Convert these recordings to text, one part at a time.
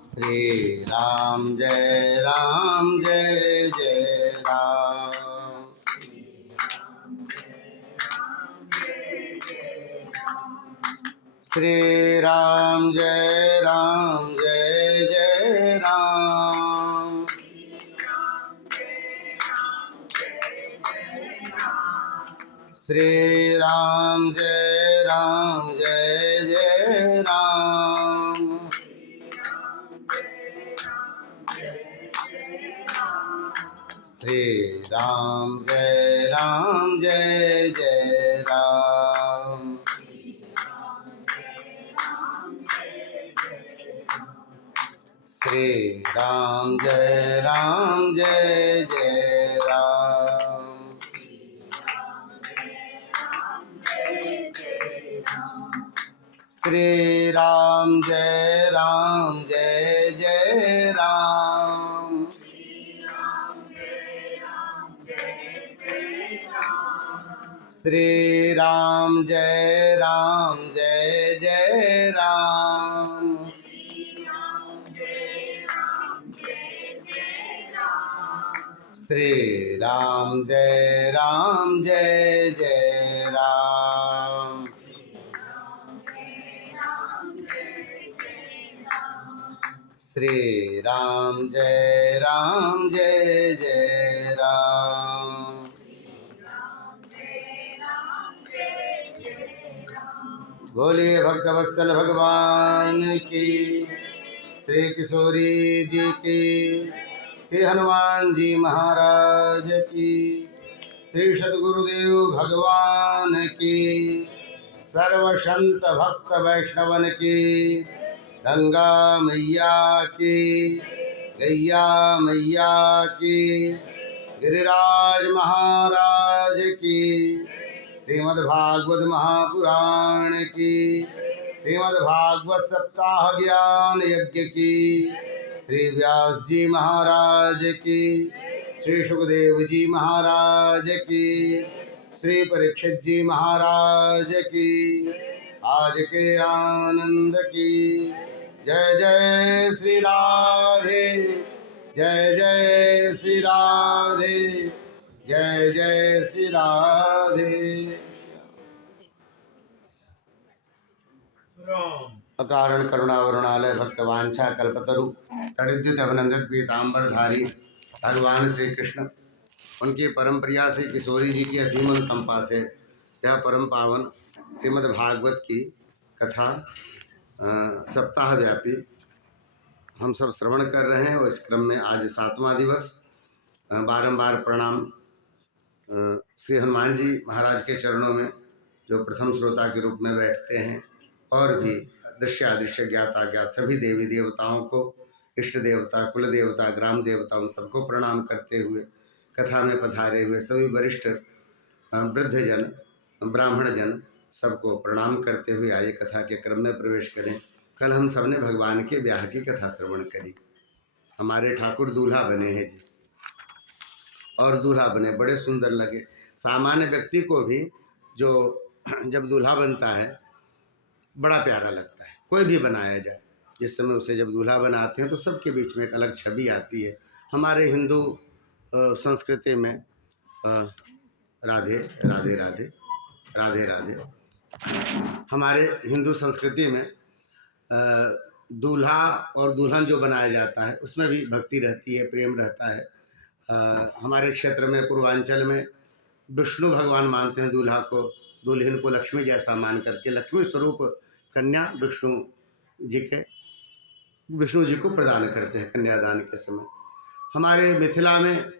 श्री राम जय जय राम। श्री राम जय जय राम। श्री राम जय जय राम। श्री राम जय जय राम। श्री राम जय जय राम। श्री राम जय जय राम। श्री राम जय जय राम। श्री राम जय जय राम। श्री राम जय जय राम। बोलिए भक्तवत्सल भगवान की, श्री किशोरी जी की, श्री हनुमान जी महाराज की, श्री सद्गुरुदेव भगवान की, सर्व संत भक्त वैष्णवन की, गंगा मैया की, गैया मैया की, गिरिराज महाराज की, श्रीमद्भागवत महापुराण की, श्रीमद्भागवत सप्ताह ज्ञान यज्ञ की, श्री व्यास जी महाराज की, श्री सुखदेव जी महाराज की, श्री परीक्षित जी महाराज की, आज के आनंद की। जय जय श्री राधे, जय श्री राधे, जय श्री राधे। अकारण करुणावरुणालय भक्तवांछा कल्पतरु तड़िद्युत अभिनंदित पीताम्बरधारी भगवान श्री कृष्ण, उनकी परम प्रिया श्री किशोरी जी की असीम अनुकंपा से यह परम पावन श्रीमद् भागवत की कथा सप्ताह व्यापी हम सब श्रवण कर रहे हैं। और इस क्रम में आज 7वां दिवस। बारंबार प्रणाम श्री हनुमान जी महाराज के चरणों में, जो प्रथम श्रोता के रूप में बैठते हैं, और भी दृश्य अदृश्य ज्ञात अज्ञात सभी देवी देवताओं को, इष्ट देवता, कुल देवता, ग्राम देवता, उन सबको प्रणाम करते हुए कथा में पधारे हुए सभी वरिष्ठ वृद्धजन, ब्राह्मण जन सबको प्रणाम करते हुए आइए कथा के क्रम में प्रवेश करें। कल हम सबने भगवान के ब्याह की कथा श्रवण करी। हमारे ठाकुर दूल्हा बने हैं जी, और दूल्हा बने बड़े सुंदर लगे। सामान्य व्यक्ति को भी जो जब दूल्हा बनता है बड़ा प्यारा लगता है, कोई भी बनाया जाए। जिस समय उसे जब दूल्हा बनाते हैं तो सबके बीच में एक अलग छवि आती है। हमारे हिंदू संस्कृति में राधे राधे राधे राधे राधे, हमारे हिंदू संस्कृति में दूल्हा और दुल्हन जो बनाया जाता है उसमें भी भक्ति रहती है, प्रेम रहता है। हमारे क्षेत्र में पूर्वांचल में विष्णु भगवान मानते हैं दूल्हा को, दुल्हन को लक्ष्मी जैसा मान करके लक्ष्मी स्वरूप कन्या विष्णु जी को प्रदान करते हैं कन्यादान के समय। हमारे मिथिला में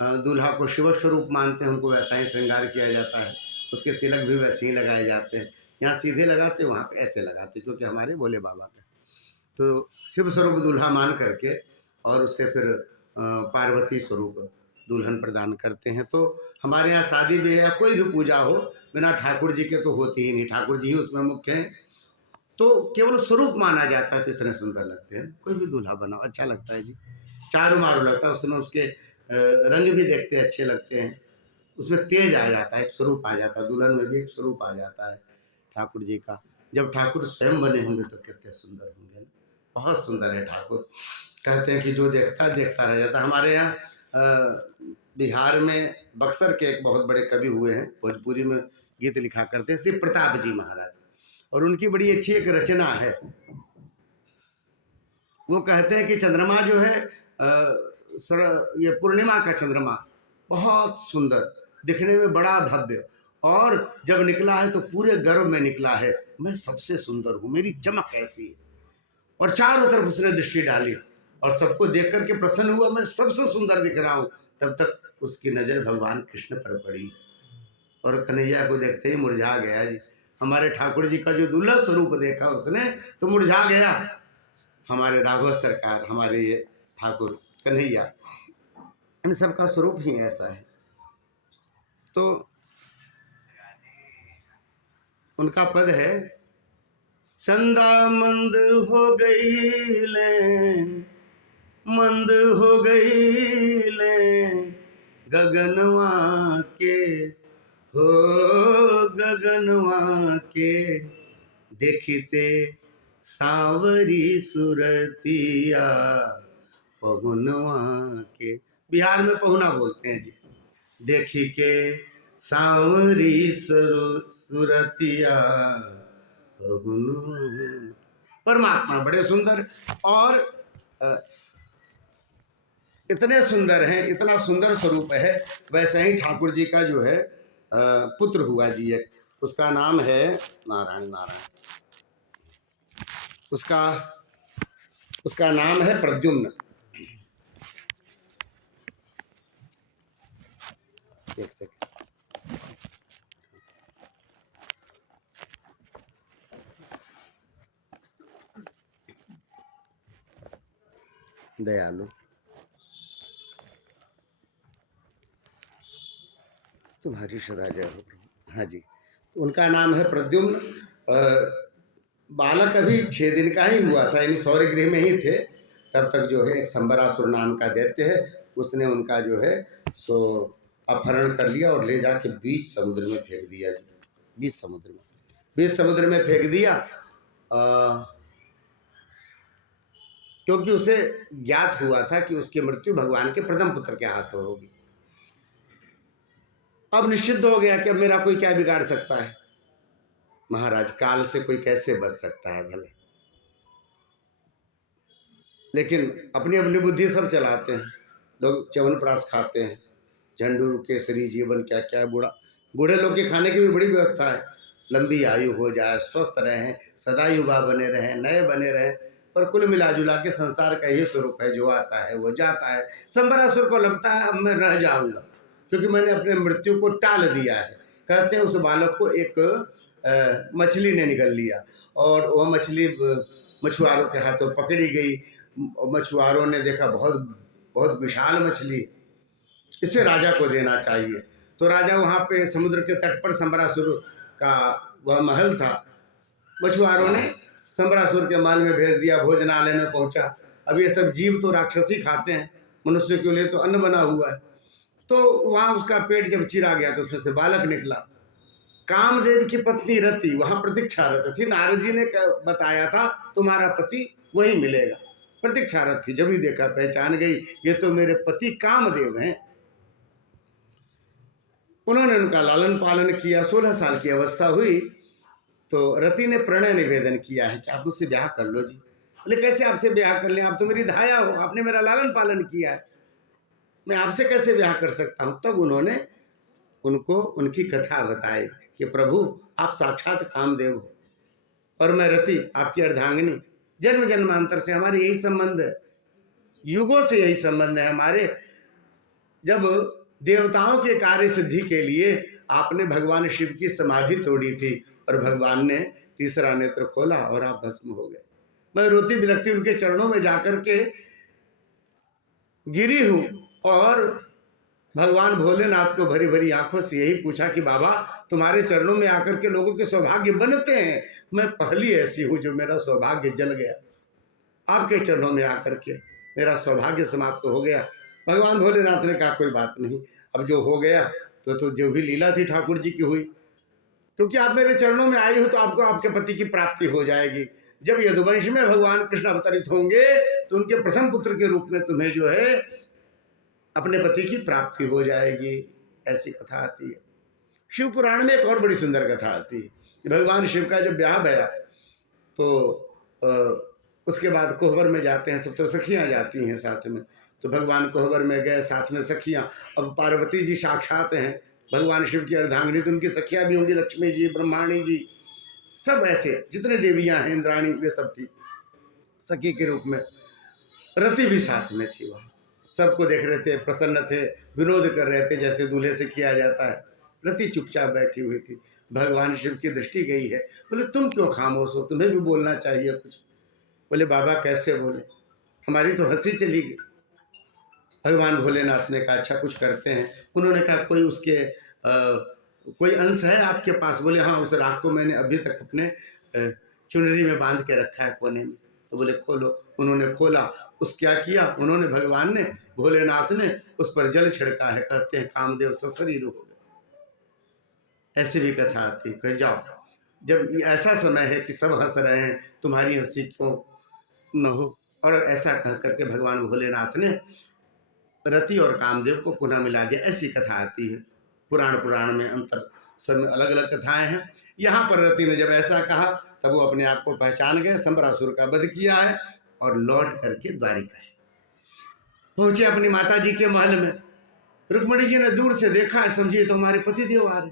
दूल्हा को शिव स्वरूप मानते हैं, उनको वैसा ही श्रृंगार किया जाता है, उसके तिलक भी वैसे ही लगाए जाते हैं। यहाँ सीधे लगाते, वहाँ पे ऐसे लगाते, क्योंकि हमारे भोले बाबा का तो शिव स्वरूप दूल्हा मान करके और उससे फिर पार्वती स्वरूप दुल्हन प्रदान करते हैं। तो हमारे यहाँ शादी भी है या कोई भी पूजा हो, बिना ठाकुर जी के तो होती ही नहीं, ठाकुर जी ही उसमें मुख्य हैं। तो केवल स्वरूप माना जाता है, तो इतने सुंदर लगते हैं। कोई भी दूल्हा बनाओ अच्छा लगता है जी, चारों मारू लगता है। उसमें उसके रंग भी देखते अच्छे लगते हैं, उसमें तेज आ जाता है, एक स्वरूप आ जाता है, दुल्हन में भी एक स्वरूप आ जाता है ठाकुर जी का। जब ठाकुर स्वयं बने होंगे तो कितने सुंदर होंगे ना। बहुत सुंदर है ठाकुर। कहते हैं कि जो देखता देखता रह जाता। हमारे यहाँ बिहार में बक्सर के एक बहुत बड़े कवि हुए हैं, भोजपुरी में गीत लिखा करते हैं, श्री प्रताप जी महाराज, और उनकी बड़ी अच्छी एक रचना है। वो कहते हैं कि चंद्रमा जो है ये पूर्णिमा का चंद्रमा बहुत सुंदर, दिखने में बड़ा भव्य, और जब निकला है तो पूरे गर्व में निकला है, मैं सबसे सुंदर हूँ, मेरी चमक ऐसी है। और चारों तरफ उसने दृष्टि डाली और सबको देख करके प्रसन्न हुआ, मैं सबसे सुंदर दिख रहा हूँ। तब तक उसकी नज़र भगवान कृष्ण पर पड़ी और कन्हैया को देखते ही मुरझा गया जी। हमारे ठाकुर जी का जो दुर्लभ स्वरूप देखा उसने तो मुरझा गया। हमारे राघव सरकार, हमारे ये ठाकुर कन्हैया, इन सब का स्वरूप ही ऐसा है। तो उनका पद है, चंदा मंद हो गई ले, मंद हो गई ले, गगनवा के हो गगनवा के, देखते सावरी सुरतिया पहुनवा के। बिहार में पहुना बोलते हैं जी। देखी के सांवरी सुरतिया पहुनवा। परमात्मा बड़े सुंदर, और इतने सुंदर हैं, इतना सुंदर स्वरूप है। वैसे ही ठाकुर जी का जो है पुत्र हुआ जी एक, उसका नाम है नारायण। नारायण उसका नाम है प्रद्युम्न। एक सेकंड, दयालु तुम्हारी सदा जय हो। हाँ जी, तो उनका नाम है प्रद्युम्न। बालक अभी 6 दिन का ही हुआ था, यानी सौर्य गृह में ही थे। तब तक जो है एक संबरासुर नाम का दैत्य है, उसने उनका जो है सो अपहरण कर लिया और ले जाके बीच समुद्र में फेंक दिया। बीच समुद्र में फेंक दिया, क्योंकि उसे ज्ञात हुआ था कि उसकी मृत्यु भगवान के प्रथम पुत्र के हाथों होगी। अब निश्चित हो गया कि अब मेरा कोई क्या बिगाड़ सकता है। महाराज, काल से कोई कैसे बच सकता है भले, लेकिन अपनी अपनी बुद्धि सब चलाते हैं। लोग च्यवनप्राश खाते हैं, झंडू केसरी जीवन क्या क्या, बूढ़े लोग के खाने की भी बड़ी व्यवस्था है। लंबी आयु हो जाए, स्वस्थ रहें, सदा युवा बने रहें, नए बने रहें। पर कुल मिला जुला के संसार का यही स्वरूप है, जो आता है वो जाता है। संबरासुर को लगता है अब मैं रह जाऊंगा, क्योंकि मैंने अपने मृत्यु को टाल दिया है। कहते हैं उस बालक को एक मछली ने निगल लिया, और वह मछली मछुआरों के हाथों पकड़ी गई। मछुआरों ने देखा बहुत बहुत विशाल मछली, इसे राजा को देना चाहिए। तो राजा वहाँ पे समुद्र के तट पर संबरासुर का वह महल था, मछुआरों ने संबरासुर के महल में भेज दिया। भोजनालय में पहुँचा। अब ये सब जीव तो राक्षसी खाते हैं, मनुष्य के लिए तो अन्न बना हुआ है। तो वहाँ उसका पेट जब चीरा गया तो उसमें से बालक निकला। कामदेव की पत्नी रति वहाँ प्रतीक्षारत थी। नारद जी ने बताया था तुम्हारा पति वही मिलेगा, प्रतीक्षारत थी। जब ही देखा पहचान गई, ये तो मेरे पति कामदेव हैं। उन्होंने उनका लालन पालन किया। 16 साल की अवस्था हुई तो रति ने प्रणय निवेदन किया है कि आप मुझसे ब्याह कर लो जी। बोले कैसे आपसे ब्याह कर लें, आप तो मेरी धाया हो, आपने मेरा लालन पालन किया है, मैं आपसे कैसे ब्याह कर सकता हूँ। तब उन्होंने उनको उनकी कथा बताई कि प्रभु आप साक्षात कामदेव हो और मैं रति आपकी अर्धांगिनी। जन्म जन्मांतर से हमारे यही संबंध है, युगों से यही संबंध है हमारे। जब देवताओं के कार्य सिद्धि के लिए आपने भगवान शिव की समाधि तोड़ी थी और भगवान ने तीसरा नेत्र खोला और आप भस्म हो गए। मैं रोती बिलखती उनके चरणों में जाकर के गिरी हूँ और भगवान भोलेनाथ को भरी भरी आंखों से यही पूछा कि बाबा तुम्हारे चरणों में आकर के लोगों के सौभाग्य बनते हैं, मैं पहली ऐसी हूँ जो मेरा सौभाग्य जल गया। आपके चरणों में आकर के मेरा सौभाग्य समाप्त हो गया। भगवान भोलेनाथ ने कहा कोई बात नहीं, अब जो हो गया तो जो भी लीला थी ठाकुर जी की हुई, क्योंकि आप मेरे चरणों में आई हो तो आपको आपके पति की प्राप्ति हो जाएगी। जब यदुवंश में भगवान कृष्ण अवतरित होंगे तो उनके प्रथम पुत्र के रूप में तुम्हें जो है अपने पति की प्राप्ति हो जाएगी। ऐसी कथा आती है। शिव पुराण में एक और बड़ी सुंदर कथा आती है कि भगवान शिव का जब ब्याह भया तो उसके बाद कोहबर में जाते हैं, सब तो सखियाँ जाती हैं साथ में। तो भगवान कोहबर में गए, साथ में सखियाँ। अब पार्वती जी साक्षात हैं भगवान शिव की अर्धांगिनी, तो उनकी सखियाँ भी होंगी, लक्ष्मी जी, ब्रह्माणी जी, सब ऐसे जितने देवियाँ हैं, इंद्राणी, वे सब थी सखी के रूप में। रति भी साथ में थी वहाँ, सबको देख रहे थे, प्रसन्न थे, विनोद कर रहे थे जैसे दूल्हे से किया जाता है। रति चुपचाप बैठी हुई थी। भगवान शिव की दृष्टि गई है, बोले तुम क्यों खामोश हो, तुम्हें भी बोलना चाहिए कुछ। बोले बाबा कैसे बोले, हमारी तो हंसी चली गई। भगवान भोलेनाथ ने कहा अच्छा कुछ करते हैं। उन्होंने कहा कोई उसके कोई अंश है आपके पास? बोले हाँ, उस राख को मैंने अभी तक अपने चुनरी में बांध के रखा है कोने में। तो बोले खोलो। उन्होंने खोला, उस क्या किया उन्होंने, भगवान ने, भोलेनाथ ने उस पर जल छिड़का है। कहते हैं कामदेव सशरीर हो गए। ऐसी भी कथा आती है। कह जाओ, जब ऐसा समय है कि सब हंस रहे हैं, तुम्हारी हंसी क्यों न हो। और ऐसा कह करके भगवान भोलेनाथ ने रति और कामदेव को पुनः मिला दिया। ऐसी कथा आती है। पुराण में अंतर, सब में अलग अलग कथाएं हैं। यहाँ पर रति ने जब ऐसा कहा तब वो अपने आप को पहचान गए, संबरासुर का वध किया है और लौट करके द्वारिका है पहुंचे अपनी माता जी के महल में। रुक्मिणी जी ने दूर से देखा है, समझिए तो हमारे पति देव आ रहे,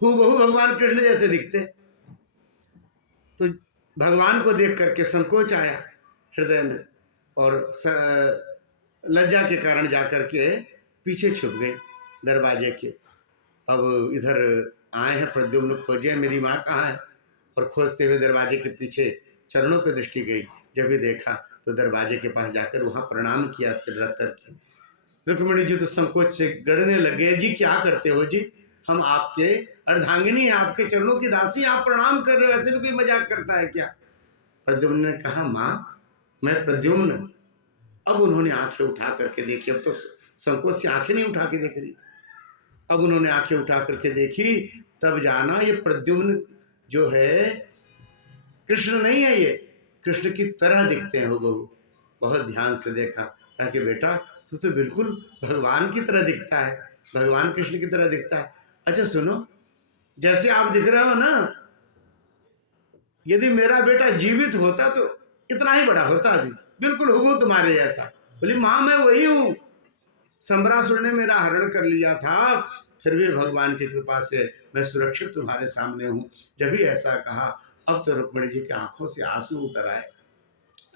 हूबहू भगवान कृष्ण जैसे दिखते। तो भगवान को देख करके संकोच आया हृदय में और लज्जा के कारण जाकर के पीछे छुप गए दरवाजे के। अब इधर आए हैं प्रद्युम्न, खोजे मेरी माँ कहाँ है, और खोजते हुए दरवाजे के पीछे चरणों पे दृष्टि गई। जब भी देखा तो दरवाजे के पास जाकर वहाँ प्रणाम किया सिर रख करके। रुक्मिणी जी तो संकोच से गड़ने लगे, जी क्या करते हो जी, हम आपके अर्धांगिनी हैं, आपके चरणों की दासी, आप प्रणाम कर रहे हो, ऐसे भी कोई मजाक करता है क्या? प्रद्युम्न ने कहा माँ मैं प्रद्युम्न। अब उन्होंने आंखें उठा करके देखी, अब तो संकोच से आंखें नहीं उठा के देख रही। अब उन्होंने आंखें उठा करके देखी, तब जाना ये प्रद्युम्न जो है कृष्ण नहीं है, ये कृष्ण की तरह दिखते हैं हूबहू। बहुत ध्यान से देखा, कहा कि बेटा तू तो बिल्कुल भगवान की तरह दिखता है, भगवान कृष्ण की तरह दिखता है। अच्छा सुनो, जैसे आप दिख रहे हो ना, यदि मेरा बेटा जीवित होता तो इतना ही बड़ा होता, अभी बिल्कुल हूबहू तुम्हारे जैसा। बोली माँ मैं वही हूँ, संबरासुर ने मेरा हरण कर लिया था, फिर भी भगवान की कृपा से मैं सुरक्षित तुम्हारे सामने हूँ। जब भी ऐसा कहा, अब तो रुक्मिणी जी की आंखों से आंसू उतर आए,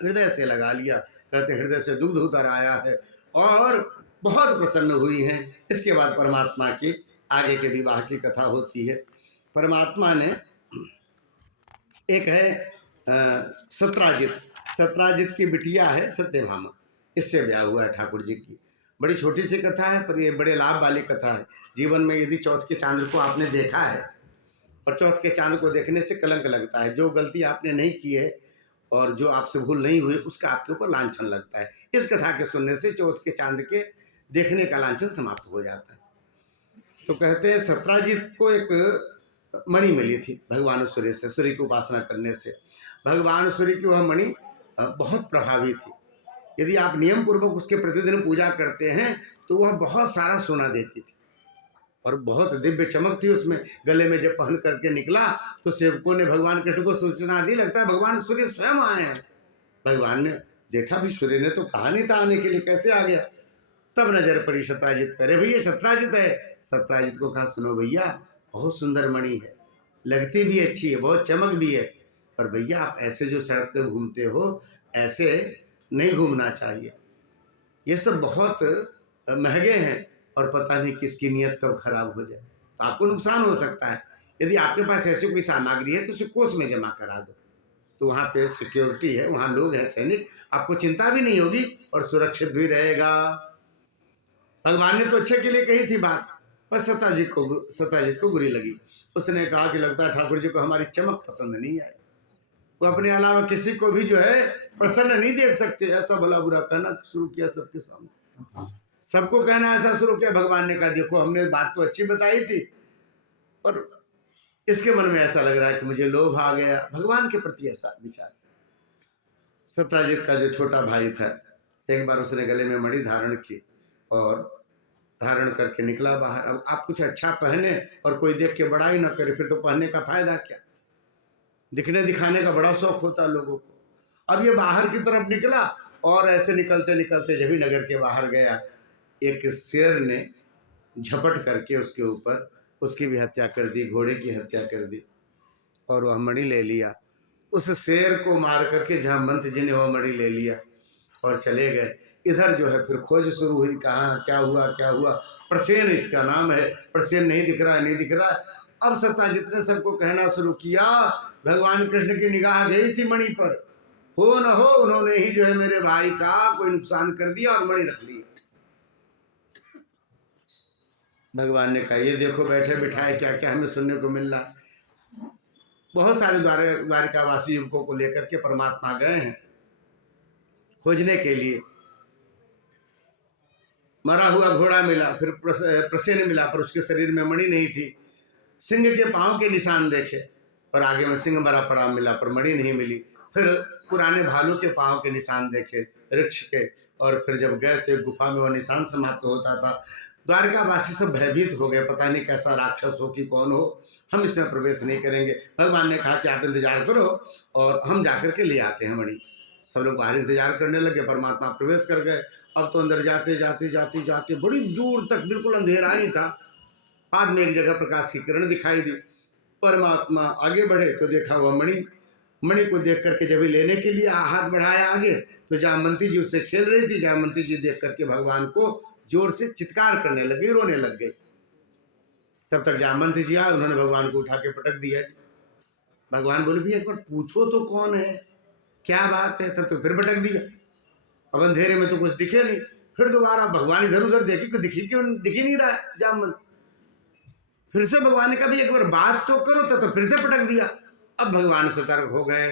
हृदय से लगा लिया। कहते हृदय से दुग्ध उतर आया है और बहुत प्रसन्न हुई हैं। इसके बाद परमात्मा की आगे के विवाह की कथा होती है। परमात्मा ने एक है सत्राजित, सत्राजित की बिटिया है सत्यभामा, इससे ब्याह हुआ है ठाकुर जी की। बड़ी छोटी सी कथा है पर ये बड़े लाभ वाली कथा है। जीवन में यदि चौथ के चांद को आपने देखा है, और चौथ के चांद को देखने से कलंक लगता है, जो गलती आपने नहीं की है और जो आपसे भूल नहीं हुई उसका आपके ऊपर लांछन लगता है। इस कथा के सुनने से चौथ के चांद के देखने का लांछन समाप्त हो जाता है। तो कहते हैं सत्राजित को एक मणि मिली थी भगवान सूर्य से, सूर्य की उपासना करने से। भगवान सूर्य की वह मणि बहुत प्रभावी थी। यदि आप नियम पूर्वक उसके प्रतिदिन पूजा करते हैं तो वह बहुत सारा सोना देती थी और बहुत दिव्य चमक थी उसमें। गले में जब पहन करके निकला तो सेवकों ने भगवान कृष्ण को सूचना दी, लगता है भगवान सूर्य स्वयं आए हैं। भगवान ने देखा भी सूर्य ने तो कहा नहीं था आने के लिए, कैसे आ गया। तब नजर पड़ी सत्राजित पर, भैया सत्राजित है। सत्राजित को कहा सुनो भैया बहुत सुंदर मणि है, लगती भी अच्छी है, बहुत चमक भी है, पर भैया आप ऐसे जो सड़क पे घूमते हो ऐसे नहीं घूमना चाहिए, ये सब बहुत महंगे हैं और पता नहीं किसकी नीयत कब खराब हो जाए तो आपको नुकसान हो सकता है। यदि आपके पास ऐसी कोई सामग्री है तो उसे कोष में जमा करा दो, तो वहाँ पे सिक्योरिटी है, वहाँ लोग हैं सैनिक, आपको चिंता भी नहीं होगी और सुरक्षित भी रहेगा। भगवान ने तो अच्छे के लिए कही थी बात, पर सत्राजित को बुरी लगी। उसने कहा कि लगता है ठाकुर जी को हमारी चमक पसंद नहीं आई, वो अपने अलावा किसी को भी जो है प्रसन्न नहीं देख सकते। ऐसा भला बुरा कहना शुरू किया सबके सामने, सबको कहना ऐसा शुरू किया। भगवान ने कहा देखो हमने बात तो अच्छी बताई थी पर इसके मन में ऐसा लग रहा है कि मुझे लोभ आ गया, भगवान के प्रति ऐसा विचार। सत्यजित का जो छोटा भाई था, एक बार उसने गले में मणि धारण की और धारण करके निकला बाहर। अब आप कुछ अच्छा पहने और कोई देख के बड़ाई ना करे, फिर तो पहनने का फायदा क्या। दिखने दिखाने का बड़ा शौक होता है लोगों को। अब ये बाहर की तरफ निकला और ऐसे निकलते निकलते जब भी नगर के बाहर गया, एक शेर ने झपट करके उसके ऊपर उसकी भी हत्या कर दी, घोड़े की हत्या कर दी और वह मणि ले लिया। उस शेर को मार करके जामवंत जी ने वह मणि ले लिया और चले गए। इधर जो है फिर खोज शुरू हुई, कहाँ क्या हुआ क्या हुआ। प्रसेन इसका नाम है, प्रसेन नहीं दिख रहा नहीं दिख रहा। अब सत्यजित ने सबको कहना शुरू किया, भगवान कृष्ण की निगाह गई थी मणि पर, हो न हो उन्होंने ही जो है मेरे भाई का कोई नुकसान कर दिया और मणि रख ली। भगवान ने कहा, ये देखो बैठे बिठाए क्या क्या हमें सुनने को मिल रहा। बहुत सारे द्वारिकावासी युवकों को लेकर के परमात्मा गए हैं खोजने के लिए। मरा हुआ घोड़ा मिला, फिर प्रसेन मिला, पर उसके शरीर में मणि नहीं थी। सिंह के पांव के निशान देखे और आगे में सिंह मरा पड़ा मिला, पर मणि नहीं मिली। फिर पुराने भालू के पांव के निशान देखे वृक्ष के, और फिर जब गए तो गुफा में वो निशान समाप्त होता था। द्वारकावासी सब भयभीत हो गए, पता नहीं कैसा राक्षस हो कि कौन हो, हम इसमें प्रवेश नहीं करेंगे। भगवान ने कहा कि आप इंतजार करो और हम जाकर के ले आते हैं मणि। सब लोग बाहर इंतजार करने लगे, परमात्मा प्रवेश कर गए। अब तो अंदर जाते जाते जाते जाते बड़ी दूर तक बिल्कुल अंधेरा ही था। बाद में एक जगह प्रकाश की किरण दिखाई दी। परमात्मा आगे बढ़े तो देखा हुआ मणि। मणि को देख करके जब लेने के लिए हाथ बढ़ाया आगे, तो जामवंती जी उससे खेल रही थी। जामवंती जी देख करके भगवान को जोर से चित्कार करने लगी, रोने लग गई। तब तक जामवंती जी आए, उन्होंने भगवान को उठा के पटक दिया। भगवान बोले, भी एक बार पूछो तो कौन है, क्या बात है। तब तो फिर पटक दिया। अब अंधेरे में तो कुछ दिखे नहीं। फिर दोबारा भगवान इधर उधर देखे कि दिख ही नहीं रहा जामवंत। फिर से भगवान ने कहा, भी एक बार बात तो करो। तो फिर से पटक दिया। अब भगवान सतर्क हो गए।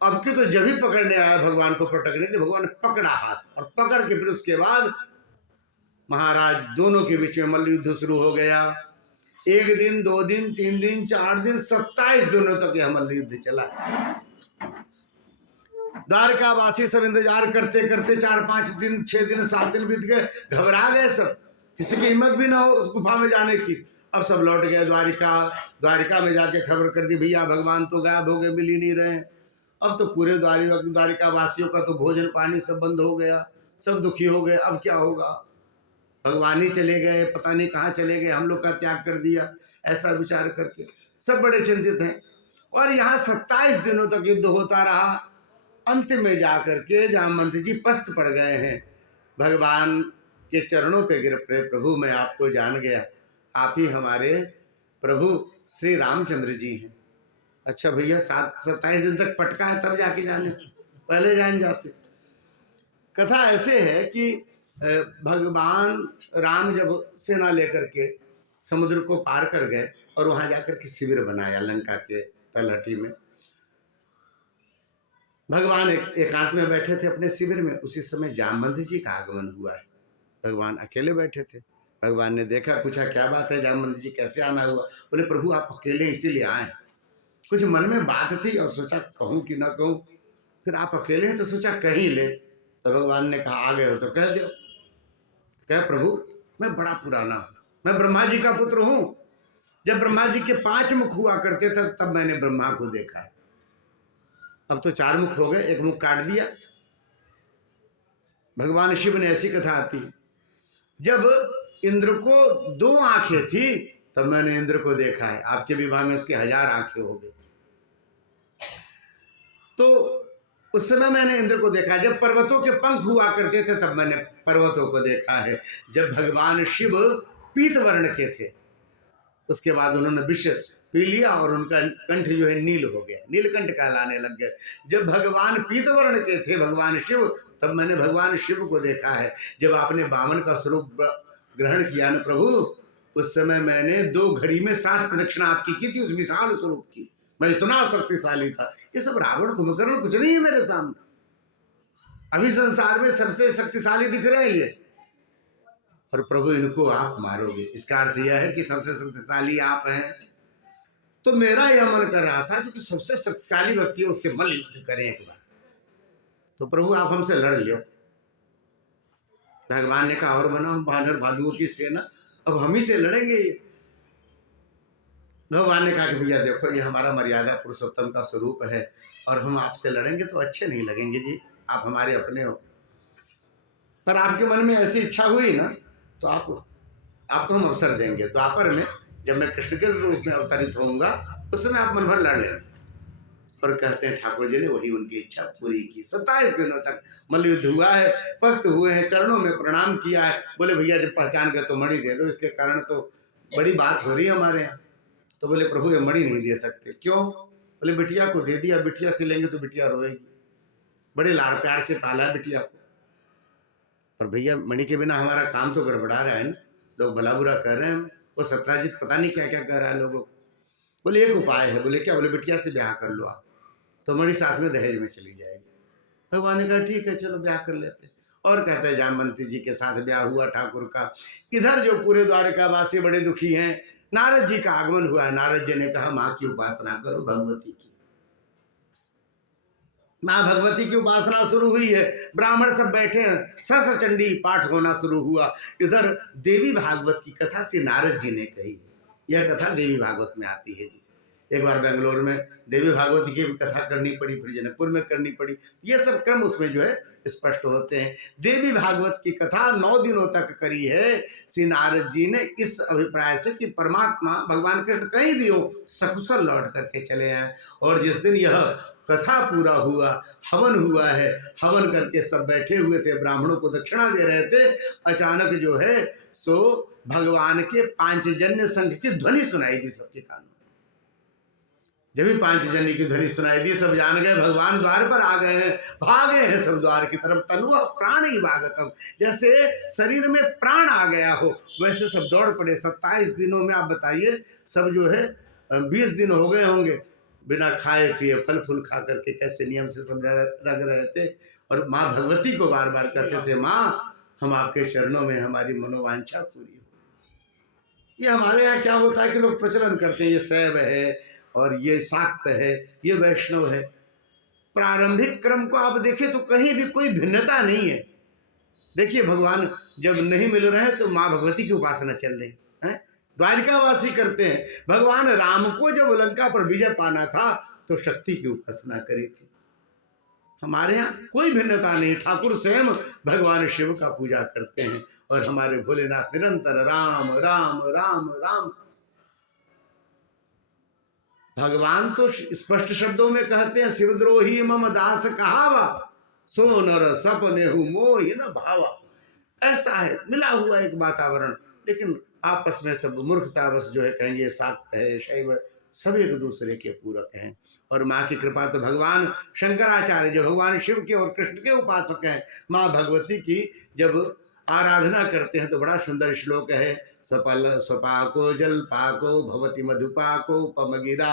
अब के तो जब ही पकड़ने आया भगवान को पटकने के, भगवान ने पकड़ा हाथ और पकड़ के फिर उसके बाद महाराज दोनों के बीच में मल्ल युद्ध शुरू हो गया। 1 दिन 2 दिन 3 दिन 4 दिन 27 दिनों तक यह मल्ल युद्ध चला। द्वारकावासी सब इंतजार करते करते 4-5 दिन 6 दिन 7 दिन बीत गए। घबरा गए सब, किसी की हिम्मत भी ना हो उस गुफा में जाने की। अब सब लौट गए द्वारिका में जाके खबर कर दी, भैया भगवान तो गायब हो गए, मिल ही नहीं रहे। अब तो पूरे द्वारिका वासियों का तो भोजन पानी सब बंद हो गया, सब दुखी हो गए। अब क्या होगा, भगवान ही चले गए, पता नहीं कहाँ चले गए, हम लोग का त्याग कर दिया। ऐसा विचार करके सब बड़े चिंतित हैं। और यहाँ 27 दिनों तक युद्ध होता रहा। अंत में जाकर के जामवंत जी पस्त पड़ गए हैं, भगवान के चरणों पे गिर पड़े। प्रभु मैं आपको जान गया, आप ही हमारे प्रभु श्री रामचंद्र जी हैं। अच्छा भैया 27 दिन तक पटका है तब जाके जाने, पहले जान जाते। कथा ऐसे है कि भगवान राम जब सेना लेकर के समुद्र को पार कर गए और वहां जाकर के शिविर बनाया लंका के तलहटी में। भगवान एकांत में बैठे थे अपने शिविर में। उसी समय जामवंत जी का आगमन हुआ है। भगवान अकेले बैठे थे। भगवान ने देखा, पूछा क्या बात है जामवंत जी, कैसे आना हुआ। बोले प्रभु आप अकेले इसीलिए आए। कुछ मन में बात थी और सोचा कहूँ कि ना कहूँ, फिर आप अकेले हैं तो सोचा कहीं ले। तो भगवान ने कहा आ गए हो तो कह दो। कह प्रभु मैं बड़ा पुराना हूँ, मैं ब्रह्मा जी का पुत्र हूँ। जब ब्रह्मा जी के 5 मुख हुआ करते थे तब मैंने ब्रह्मा को देखा है। अब तो 4 मुख हो गए, 1 मुख काट दिया। भगवान शिव ने ऐसी कथा आती, जब इंद्र को 2 आंखें थी तब मैंने इंद्र को देखा है। आपके विवाह में उसके 1000 आंखें हो गई। तो उस समय मैंने इंद्र को देखा। जब पर्वतों के पंख हुआ करते थे तब मैंने पर्वतों को देखा है। जब भगवान शिव पीत वर्ण के थे उसके बाद उन्होंने विष पी लिया और उनका कंठ जो है नील हो गया, नीलकंठ कहलाने लग गए। जब भगवान पीत वर्ण के थे भगवान शिव, तब मैंने भगवान शिव को देखा है। जब आपने बामन का स्वरूप ग्रहण किया न प्रभु, उस समय मैंने 2 घड़ी में 7 प्रदक्षिणा आपकी की थी उस विशाल स्वरूप की। मैं इतना शक्तिशाली था। ये सब रावण कुंभकर्ण कुछ नहीं है मेरे सामने। अभी संसार में सबसे शक्तिशाली दिख रहे हैं ये, और प्रभु इनको आप मारोगे। इसका अर्थ यह है कि सबसे शक्तिशाली आप हैं। तो मेरा यह मन कर रहा था कि सबसे शक्तिशाली व्यक्ति है उससे मल्ल युद्ध करें एक बार। तो प्रभु आप हमसे लड़ लियो। भगवान ने कहा और बनाओ बानर भालुओं की सेना, अब हम ही से लड़ेंगे। भगवान ने कहा कि भैया देखो ये हमारा मर्यादा पुरुषोत्तम का स्वरूप है और हम आपसे लड़ेंगे तो अच्छे नहीं लगेंगे जी, आप हमारे अपने हो। पर आपके मन में ऐसी इच्छा हुई ना तो आपको हम अवसर देंगे। द्वापर में जब मैं कृष्ण के रूप में अवतरित होऊंगा उस समय आप मन भर लड़ लेना। और कहते हैं ठाकुर जी ने वही उनकी इच्छा पूरी की। 27 दिनों तक मल्ल युद्ध हुआ है, पस्त हुए हैं, चरणों में प्रणाम किया है। बोले भैया जब पहचान गए तो मणि दे दो, इसके कारण तो बड़ी बात हो रही है हमारे यहाँ। तो बोले प्रभु ये मणि नहीं दे सकते। क्यों? बोले बिटिया को दे दिया, बिटिया से लेंगे तो बिटिया रोएगी, बड़े लाड़ प्यार से पाला बिटिया को। पर भैया मणि के बिना हमारा काम तो गड़बड़ा रहा है ना, लोग भला बुरा कर रहे हैं हमें। वो सत्राजित पता नहीं क्या क्या कह रहा है लोगों को। बोले एक उपाय है। बोले क्या? बोले बिटिया से ब्याह कर लो आप, तो मणि साथ में दहेज में चली जाएगी। भगवान ने कहा ठीक है चलो ब्याह कर लेते। और कहते हैं जामवंती जी के साथ ब्याह हुआ ठाकुर का। इधर जो पूरे द्वारकावासी बड़े दुखी हैं, नारद जी का आगमन हुआ है। नारद जी ने कहा माँ की उपासना करो, भगवती की। माँ भगवती की उपासना शुरू हुई है। ब्राह्मण सब बैठे हैं, सहस्र चंडी पाठ होना शुरू हुआ। इधर देवी भागवत की कथा श्री नारद जी ने कही। यह कथा देवी भागवत में आती है जी। एक बार बेंगलोर में देवी भागवत की कथा करनी पड़ी, फिर जनकपुर में करनी पड़ी। ये सब क्रम उसमें जो है स्पष्ट होते हैं। देवी भागवत की कथा 9 दिनों तक करी है श्री नारद जी ने, इस अभिप्राय से कि परमात्मा भगवान कृष्ण कहीं भी हो सकुशल लौट करके चले आए। और जिस दिन यह कथा पूरा हुआ, हवन हुआ है, हवन करके सब बैठे हुए थे, ब्राह्मणों को दक्षिणा दे रहे थे। अचानक जो है सो भगवान के पांचजन्य संघ की ध्वनि सुनाई दी सबके कानों। जब भी पांचजन्य की ध्वनि सुनाई दी सब जान गए भगवान द्वार पर आ गए हैं, भागे हैं सब द्वार की तरफ। तनुआ प्राण ही भागतम, जैसे शरीर में प्राण आ गया हो वैसे सब दौड़ पड़े। 27 दिनों में आप बताइए सब जो है 20 दिन हो गए होंगे बिना खाए पिए फल फूल खा करके कैसे नियम से सब रग रहे थे। और माँ भगवती को बार बार कहते थे माँ हम आपके चरणों में हमारी मनोवांछा पूरी हो। ये हमारे यहाँ क्या होता है कि लोग प्रचलन करते हैं, ये शैव है और ये शाक्त है, ये वैष्णव है। प्रारंभिक क्रम को आप देखें तो कहीं भी कोई भिन्नता नहीं है। देखिए भगवान जब नहीं मिल रहे हैं तो माँ भगवती की उपासना चल रही है। द्वारिकावासी करते हैं। भगवान राम को जब लंका पर विजय पाना था तो शक्ति की उपासना करी थी। हमारे यहाँ कोई भिन्नता नहीं। ठाकुर स्वयं भगवान शिव का पूजा करते हैं और हमारे भोलेनाथ निरंतर राम राम राम राम। भगवान तो स्पष्ट शब्दों में कहते हैं शिवद्रोही मम दास कहावा, सो नर सपने हु मोहि न भावा। ऐसा है मिला हुआ एक वातावरण, लेकिन आपस में सब मूर्खता बस जो है कहेंगे शाक्त है शैव, सब एक दूसरे के पूरक हैं। और माँ की कृपा तो भगवान शंकराचार्य जो भगवान शिव के और कृष्ण के उपासक हैं, माँ भगवती की जब आराधना करते हैं तो बड़ा सुंदर श्लोक है। स्वपल स्वपाको जलपाको भवति मधुपाको पमगिरा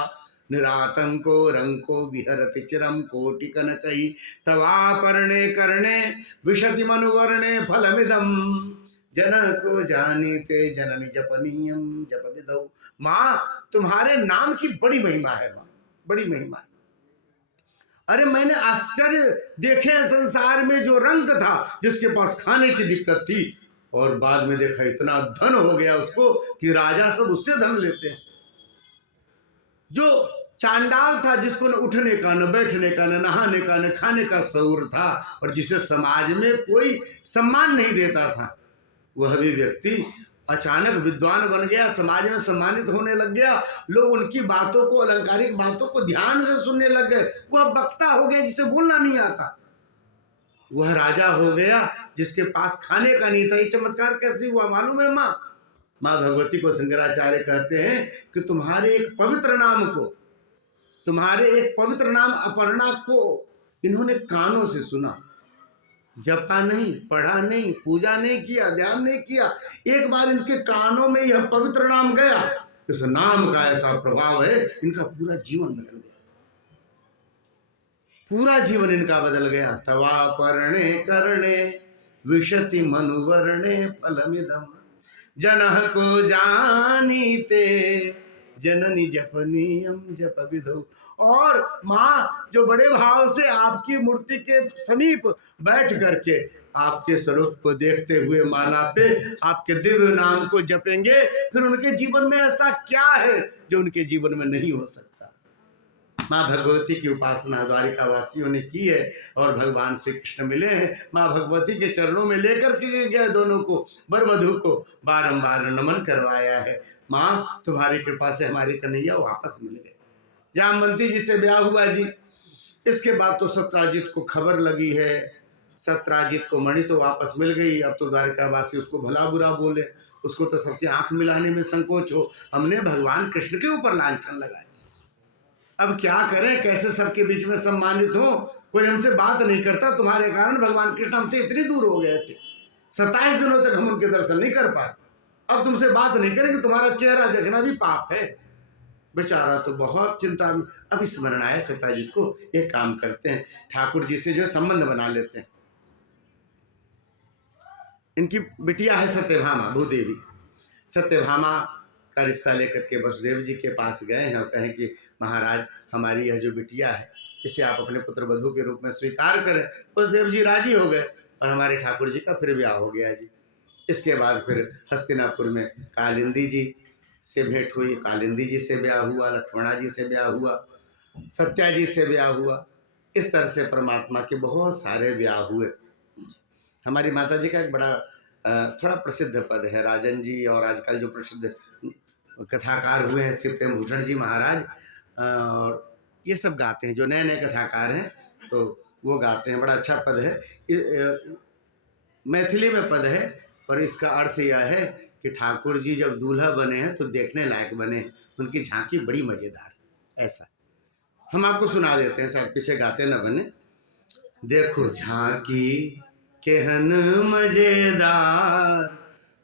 निरातंको रंको विहरति चिरम कोटि कनकई तवापर्णे कर्णे विशति मनुवर्णे फलमिदम जनको जानीते जननी जपनीयम जप विदौ। माँ तुम्हारे नाम की बड़ी महिमा है, माँ बड़ी महिमा है। अरे मैंने आश्चर्य देखे हैं संसार में, जो रंग था जिसके पास खाने की दिक्कत थी और बाद में देखा इतना धन हो गया उसको कि राजा सब उससे धन लेते हैं। जो चांडाल था जिसको न उठने का न बैठने का न नहाने का न खाने का शऊर था और जिसे समाज में कोई सम्मान नहीं देता था, वह भी व्यक्ति अचानक विद्वान बन गया, समाज में सम्मानित होने लग गया। लोग उनकी बातों को, अलंकारिक बातों को ध्यान से सुनने लग गए। वह वक्ता हो गया जिसे बोलना नहीं आता। वह राजा हो गया जिसके पास खाने का नहीं था। ये चमत्कार कैसे हुआ मालूम है माँ? माँ भगवती को शंकराचार्य कहते हैं कि तुम्हारे एक पवित्र नाम को, तुम्हारे एक पवित्र नाम अपर्णा को इन्होंने कानों से सुना, जपा नहीं, पढ़ा नहीं, पूजा नहीं किया, ध्यान नहीं किया। एक बार इनके कानों में यह पवित्र नाम गया, इस नाम का ऐसा प्रभाव है इनका पूरा जीवन बदल गया, पूरा जीवन इनका बदल गया। तवा पर्णे कर्णे विशति मनुवर्णे फलमिदम जनः को जानीते जननी जपनीयम जप विधो। और माँ जो बड़े भाव से आपकी मूर्ति के समीप बैठ करके आपके स्वरूप को देखते हुए माला पे आपके दिव्य नाम को जपेंगे, फिर उनके जीवन में ऐसा क्या है जो उनके जीवन में नहीं हो सकता। माँ भगवती की उपासना द्वारिका वासियों ने की है और भगवान श्री कृष्ण मिले हैं। माँ भगवती के चरणों में लेकर के गए दोनों को, वर वधू को बारंबार नमन करवाया है। माँ तुम्हारी कृपा से हमारी कन्हैया वापस मिल गए। जामवंती जी से ब्याह हुआ जी, इसके बाद तो सत्राजित को खबर लगी है, सत्राजित को मणि तो वापस मिल गई। अब तो द्वारिका वासी उसको भला बुरा बोले, उसको तो सबसे आंख मिलाने में संकोच हो। हमने भगवान कृष्ण के ऊपर लांछन लगाया, अब क्या करें, कैसे सबके बीच में सम्मानित हो। कोई हमसे बात नहीं करता, तुम्हारे कारण भगवान कृष्ण हमसे इतनी दूर हो गए थे, 27 दिनों तक हम उनके दर्शन नहीं कर पाए। अब तुमसे बात नहीं करेंगे, तुम्हारा चेहरा देखना भी पाप है। बेचारा तो बहुत चिंता में। अब स्मरण आया सत्याजित को, एक काम करते हैं, ठाकुर जी से जो संबंध बना लेते हैं। इनकी बिटिया है सत्यभामा, भूदेवी। सत्यभामा का रिश्ता लेकर के वसुदेव जी के पास गए हैं और कहें कि महाराज हमारी यह जो बिटिया है इसे आप अपने पुत्र वधू के रूप में स्वीकार करें। वसुदेव जी राजी हो गए और हमारे ठाकुर जी का फिर ब्याह हो गया जी। इसके बाद फिर हस्तिनापुर में कालिंदी जी से भेंट हुई, कालिंदी जी से ब्याह हुआ, लक्ष्मणा जी से ब्याह हुआ, सत्या जी से ब्याह हुआ। इस तरह से परमात्मा के बहुत सारे ब्याह हुए। हमारी माता जी का एक बड़ा थोड़ा प्रसिद्ध पद है, राजन जी और आजकल जो प्रसिद्ध कथाकार हुए हैं श्री प्रेम भूषण जी महाराज, और ये सब गाते हैं, जो नए नए कथाकार हैं तो वो गाते हैं। बड़ा अच्छा पद है, मैथिली में पद है, पर इसका अर्थ यह है कि ठाकुर जी जब दूल्हा बने हैं तो देखने लायक बने, उनकी झांकी बड़ी मज़ेदार। ऐसा हम आपको सुना देते हैं, शायद पीछे गाते न बने। देखो झांकी केहन मजेदार,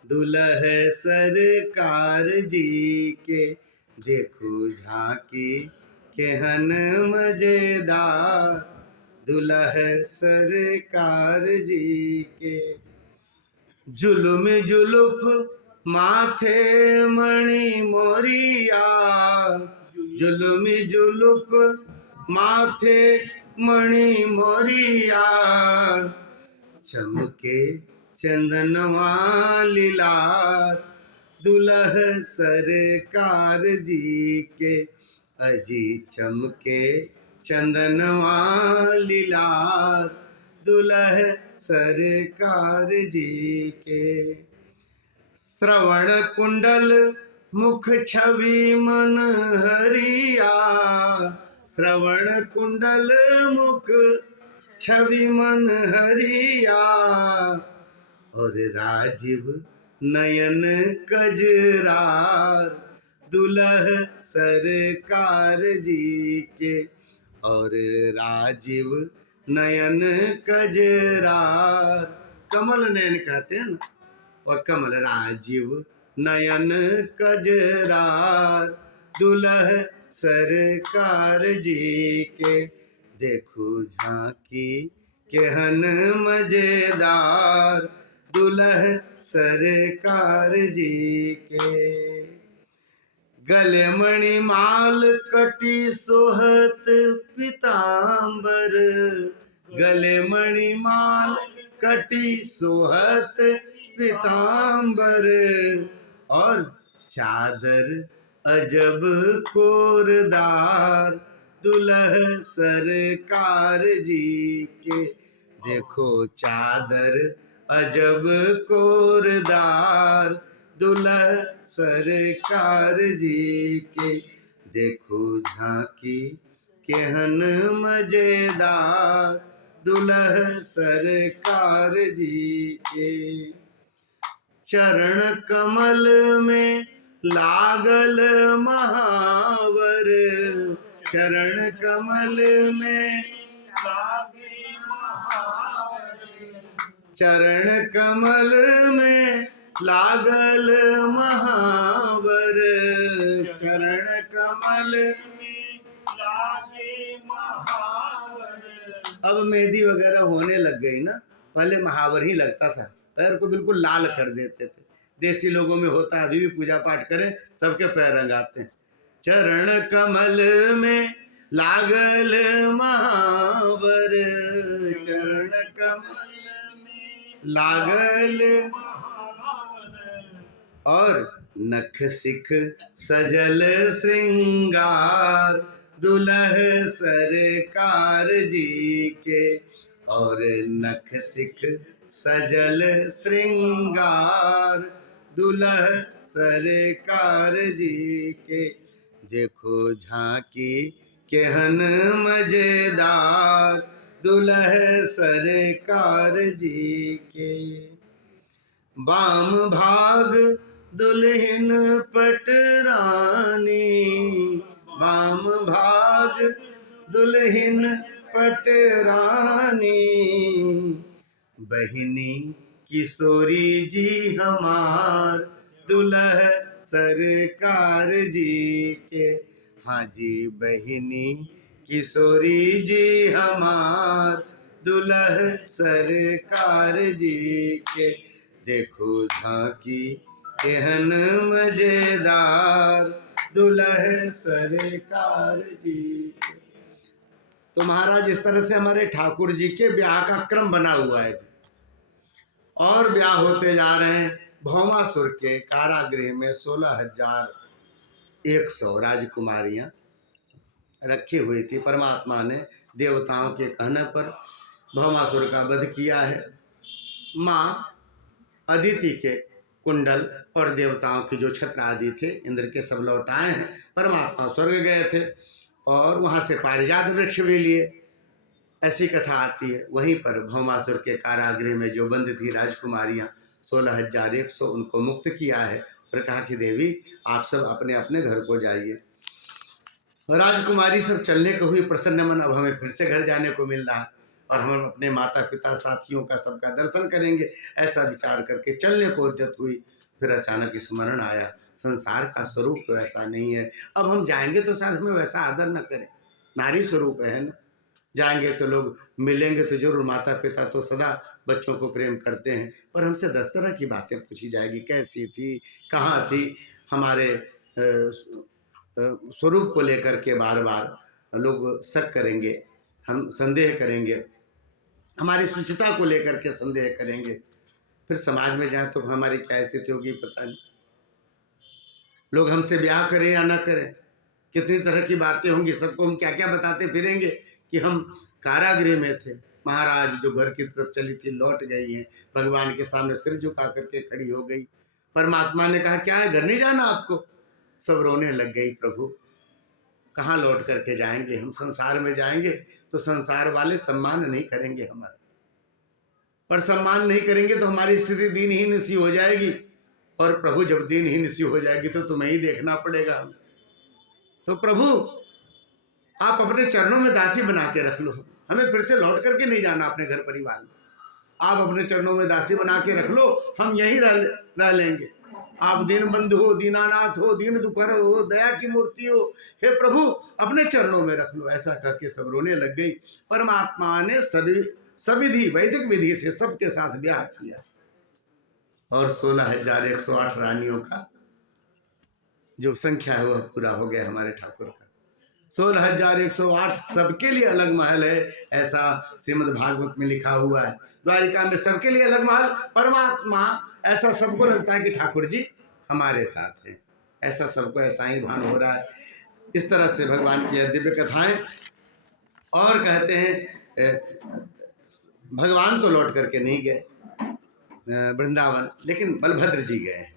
दुल्ह सरकार जी के, देखो झांकी केहन मजेदार, दुल्ह सरकार जी के। जुलुम जुलुफ माथे मणि मोरिया, जुलुम जुलुफ माथे मणि मोरिया, चमके चंदनवा लीलार, दुल्ह सरकार जी के, अजी चमके चंदनवा लीलार, दुल्ह सरकार जी के। श्रवण कुंडल मुख छवि मन हरिया, श्रवण कुंडल मुख छवि मन हरिया, और राजीव नयन कजरार, दुल्ह सरकार जी के, और राजीव नयन कजरार, कमल नयन कहते हैं ना, और कमल राजीव नयन कजरार, दुल्ह सरकार जी के, देखो झांकी केहन मजेदार, दुल्ह सरकार जी के। गले मणिमाल कटी सोहत पीतांबर, गले मणिमाल कटी सोहत पीतांबर, और चादर अजब कोरदार, दुल्ह सरकार जी के, देखो चादर अजब कोरदार, दुल्ह सरकार जी के, देखो झांकी केहन मजेदार, दुल्ह सरकार जी के। चरण कमल में लागल महावर, चरण कमल में लागे महावर, चरण कमल में लागल महावर, चरण कमल में लागे महावर। अब मेहंदी वगैरह होने लग गई ना, पहले महावर ही लगता था, पैर को बिल्कुल लाल कर देते थे। देसी लोगों में होता है, अभी भी पूजा पाठ करें सबके पैर रंगाते हैं। चरण कमल में लागल महावर, चरण कमल में लागल और नख सिख सजल श्रृंगार दुल्ह सरकार जी के, और नख सिख सजल श्रृंगार दुल्ह सरकार जी के। देखो झांकी केहन मजेदार दुल्ह सरकार जी के। बाम भाग दुल्हन पटरानी, बाम भाग दुल्हन पटरानी, बहिनी किशोरी जी हमार दुल्ह सरकार जी के। हाँ जी, बहिनी किशोरी जी हमार दुल्ह सरकार जी के। देखो झांकी केहन मजेदार दुल्ह सरकार जी के। तो महाराज इस तरह से हमारे ठाकुर जी के ब्याह का क्रम बना हुआ है और ब्याह होते जा रहे हैं। भौमासुर के कारागृह में 16,100 राजकुमारियां रखी हुई थी। परमात्मा ने देवताओं के कहने पर भौमासुर का वध किया है। माँ अदिति के कुंडल और देवताओं के जो छत्र आदि थे इंद्र के सब लौट आए हैं। परमात्मा स्वर्ग गए थे और वहाँ से पारिजात वृक्ष भी लिए। ऐसी कथा आती है। वहीं पर भौमासुर के कारागृह में जो बंद थी राजकुमारियां 16,100 उनको मुक्त किया है और कहा कि देवी आप सब अपने अपने घर को जाइए। राजकुमारी सब चलने को हुई प्रसन्न मन, अब हमें फिर से घर जाने को मिल रहा है और हम अपने माता पिता साथियों का सबका दर्शन करेंगे, ऐसा विचार करके चलने को उद्यत हुई। फिर अचानक स्मरण आया संसार का स्वरूप तो ऐसा नहीं है, अब हम जाएंगे तो शायद हमें वैसा आदर न करें। नारी स्वरूप है ना, जाएंगे तो लोग मिलेंगे तो जरूर, माता पिता तो सदा बच्चों को प्रेम करते हैं, पर हमसे 10 तरह की बातें पूछी जाएगी, कैसी थी, कहाँ थी, हमारे स्वरूप को लेकर के बार बार लोग शक करेंगे, हम संदेह करेंगे, हमारी शुचिता को लेकर के संदेह करेंगे। फिर समाज में जाए तो हमारी क्या स्थिति होगी पता नहीं। लोग हमसे ब्याह करें या ना करें, कितनी तरह की बातें होंगी, सबको हम क्या क्या बताते फिरेंगे कि हम कारागृह में थे। महाराज जो घर की तरफ चली थी लौट गई हैं, भगवान के सामने सिर झुका करके खड़ी हो गई। परमात्मा ने कहा क्या है, घर नहीं जाना आपको? सब रोने लग गई, प्रभु कहाँ लौट करके जाएंगे, हम संसार में जाएंगे तो संसार वाले सम्मान नहीं करेंगे हमारा, पर सम्मान नहीं करेंगे तो हमारी स्थिति दीनहीन सी हो जाएगी। और प्रभु जब दीनहीन सी हो जाएगी तो तुम्हें ही देखना पड़ेगा हमें। तो प्रभु आप अपने चरणों में दासी बना के रख लो, हमें फिर से लौट करके नहीं जाना अपने घर परिवार में। आप अपने चरणों में दासी बना के रख लो, हम यहीं रह लेंगे। आप दीन बंधु हो, दीनानाथ हो, दीन दुखर हो, दया की मूर्ति हो, हे प्रभु अपने चरणों में रख लो। ऐसा करके सब रोने लग गई। परमात्मा ने सविधि वैदिक विधि से सबके साथ ब्याह किया और 16,108 रानियों का जो संख्या है वह पूरा हो गया हमारे ठाकुर का। 16,108 सबके लिए अलग महल है, ऐसा श्रीमद् भागवत में लिखा हुआ है। द्वारिका में सबके लिए अलग महल। परमात्मा ऐसा सबको लगता है कि ठाकुर जी हमारे साथ हैं, ऐसा सबको ऐसा ही भान हो रहा है। इस तरह से भगवान की दिव्य कथाएं। और कहते हैं भगवान तो लौट करके नहीं गए वृंदावन, लेकिन बलभद्र जी गए हैं।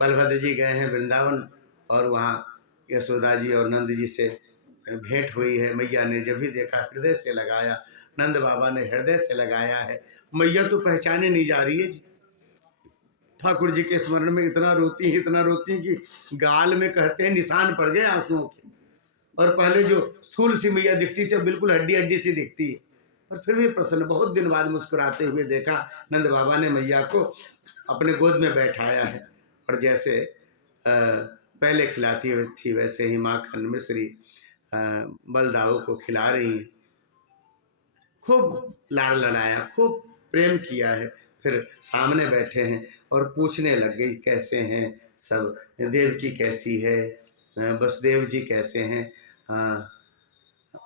बलभद्र जी गए हैं वृंदावन और वहाँ यशोदा जी और नंद जी से भेंट हुई है। मैया ने जब भी देखा हृदय से लगाया, नंद बाबा ने हृदय से लगाया है। मैया तो पहचाने नहीं जा रही है जी, ठाकुर जी के स्मरण में इतना रोती हैं कि गाल में कहते हैं निशान पड़ गए आंसुओं के। और पहले जो स्थूल सी मैया दिखती थी बिल्कुल हड्डी हड्डी सी दिखती है, पर फिर भी प्रसन्न। बहुत दिन बाद मुस्कुराते हुए देखा नंद बाबा ने मैया को अपने गोद में बैठाया है और जैसे पहले खिलाती थी वैसे ही माखन मिश्री बलदाऊ को खिला रही हैं। खूब लाड़ लड़ाया, खूब प्रेम किया है। फिर सामने बैठे हैं और पूछने लग गई कैसे हैं सब, देवकी कैसी है, वसुदेव जी कैसे हैं,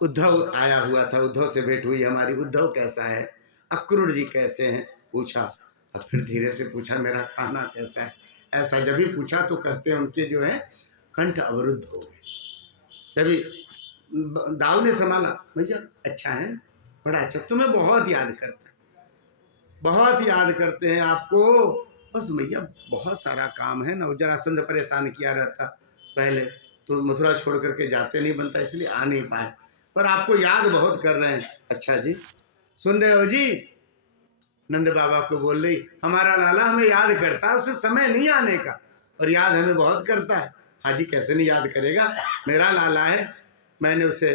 उद्धव आया हुआ था, उद्धव से भेंट हुई हमारी, उद्धव कैसा है, अक्रूर जी कैसे हैं पूछा। और फिर धीरे से पूछा मेरा खाना कैसा है। ऐसा जब भी पूछा तो कहते हैं उनके जो है कंठ अवरुद्ध हो गए। तभी दाऊ ने संभाला, भैया अच्छा है, बड़ा अच्छा, तुम्हें बहुत याद करता है, बहुत याद करते हैं आपको, बस भैया बहुत सारा काम है ना, जरासंध परेशान किया रहता पहले, तो मथुरा छोड़ करके जाते नहीं बनता, इसलिए आ नहीं पाए, पर आपको याद बहुत कर रहे हैं। अच्छा जी, सुन रहे हो जी, नंद बाबा को बोल रही, हमारा लाला हमें याद करता है, उसे समय नहीं आने का, और याद हमें बहुत करता है। हाँ जी, कैसे नहीं याद करेगा, मेरा लाला है, मैंने उसे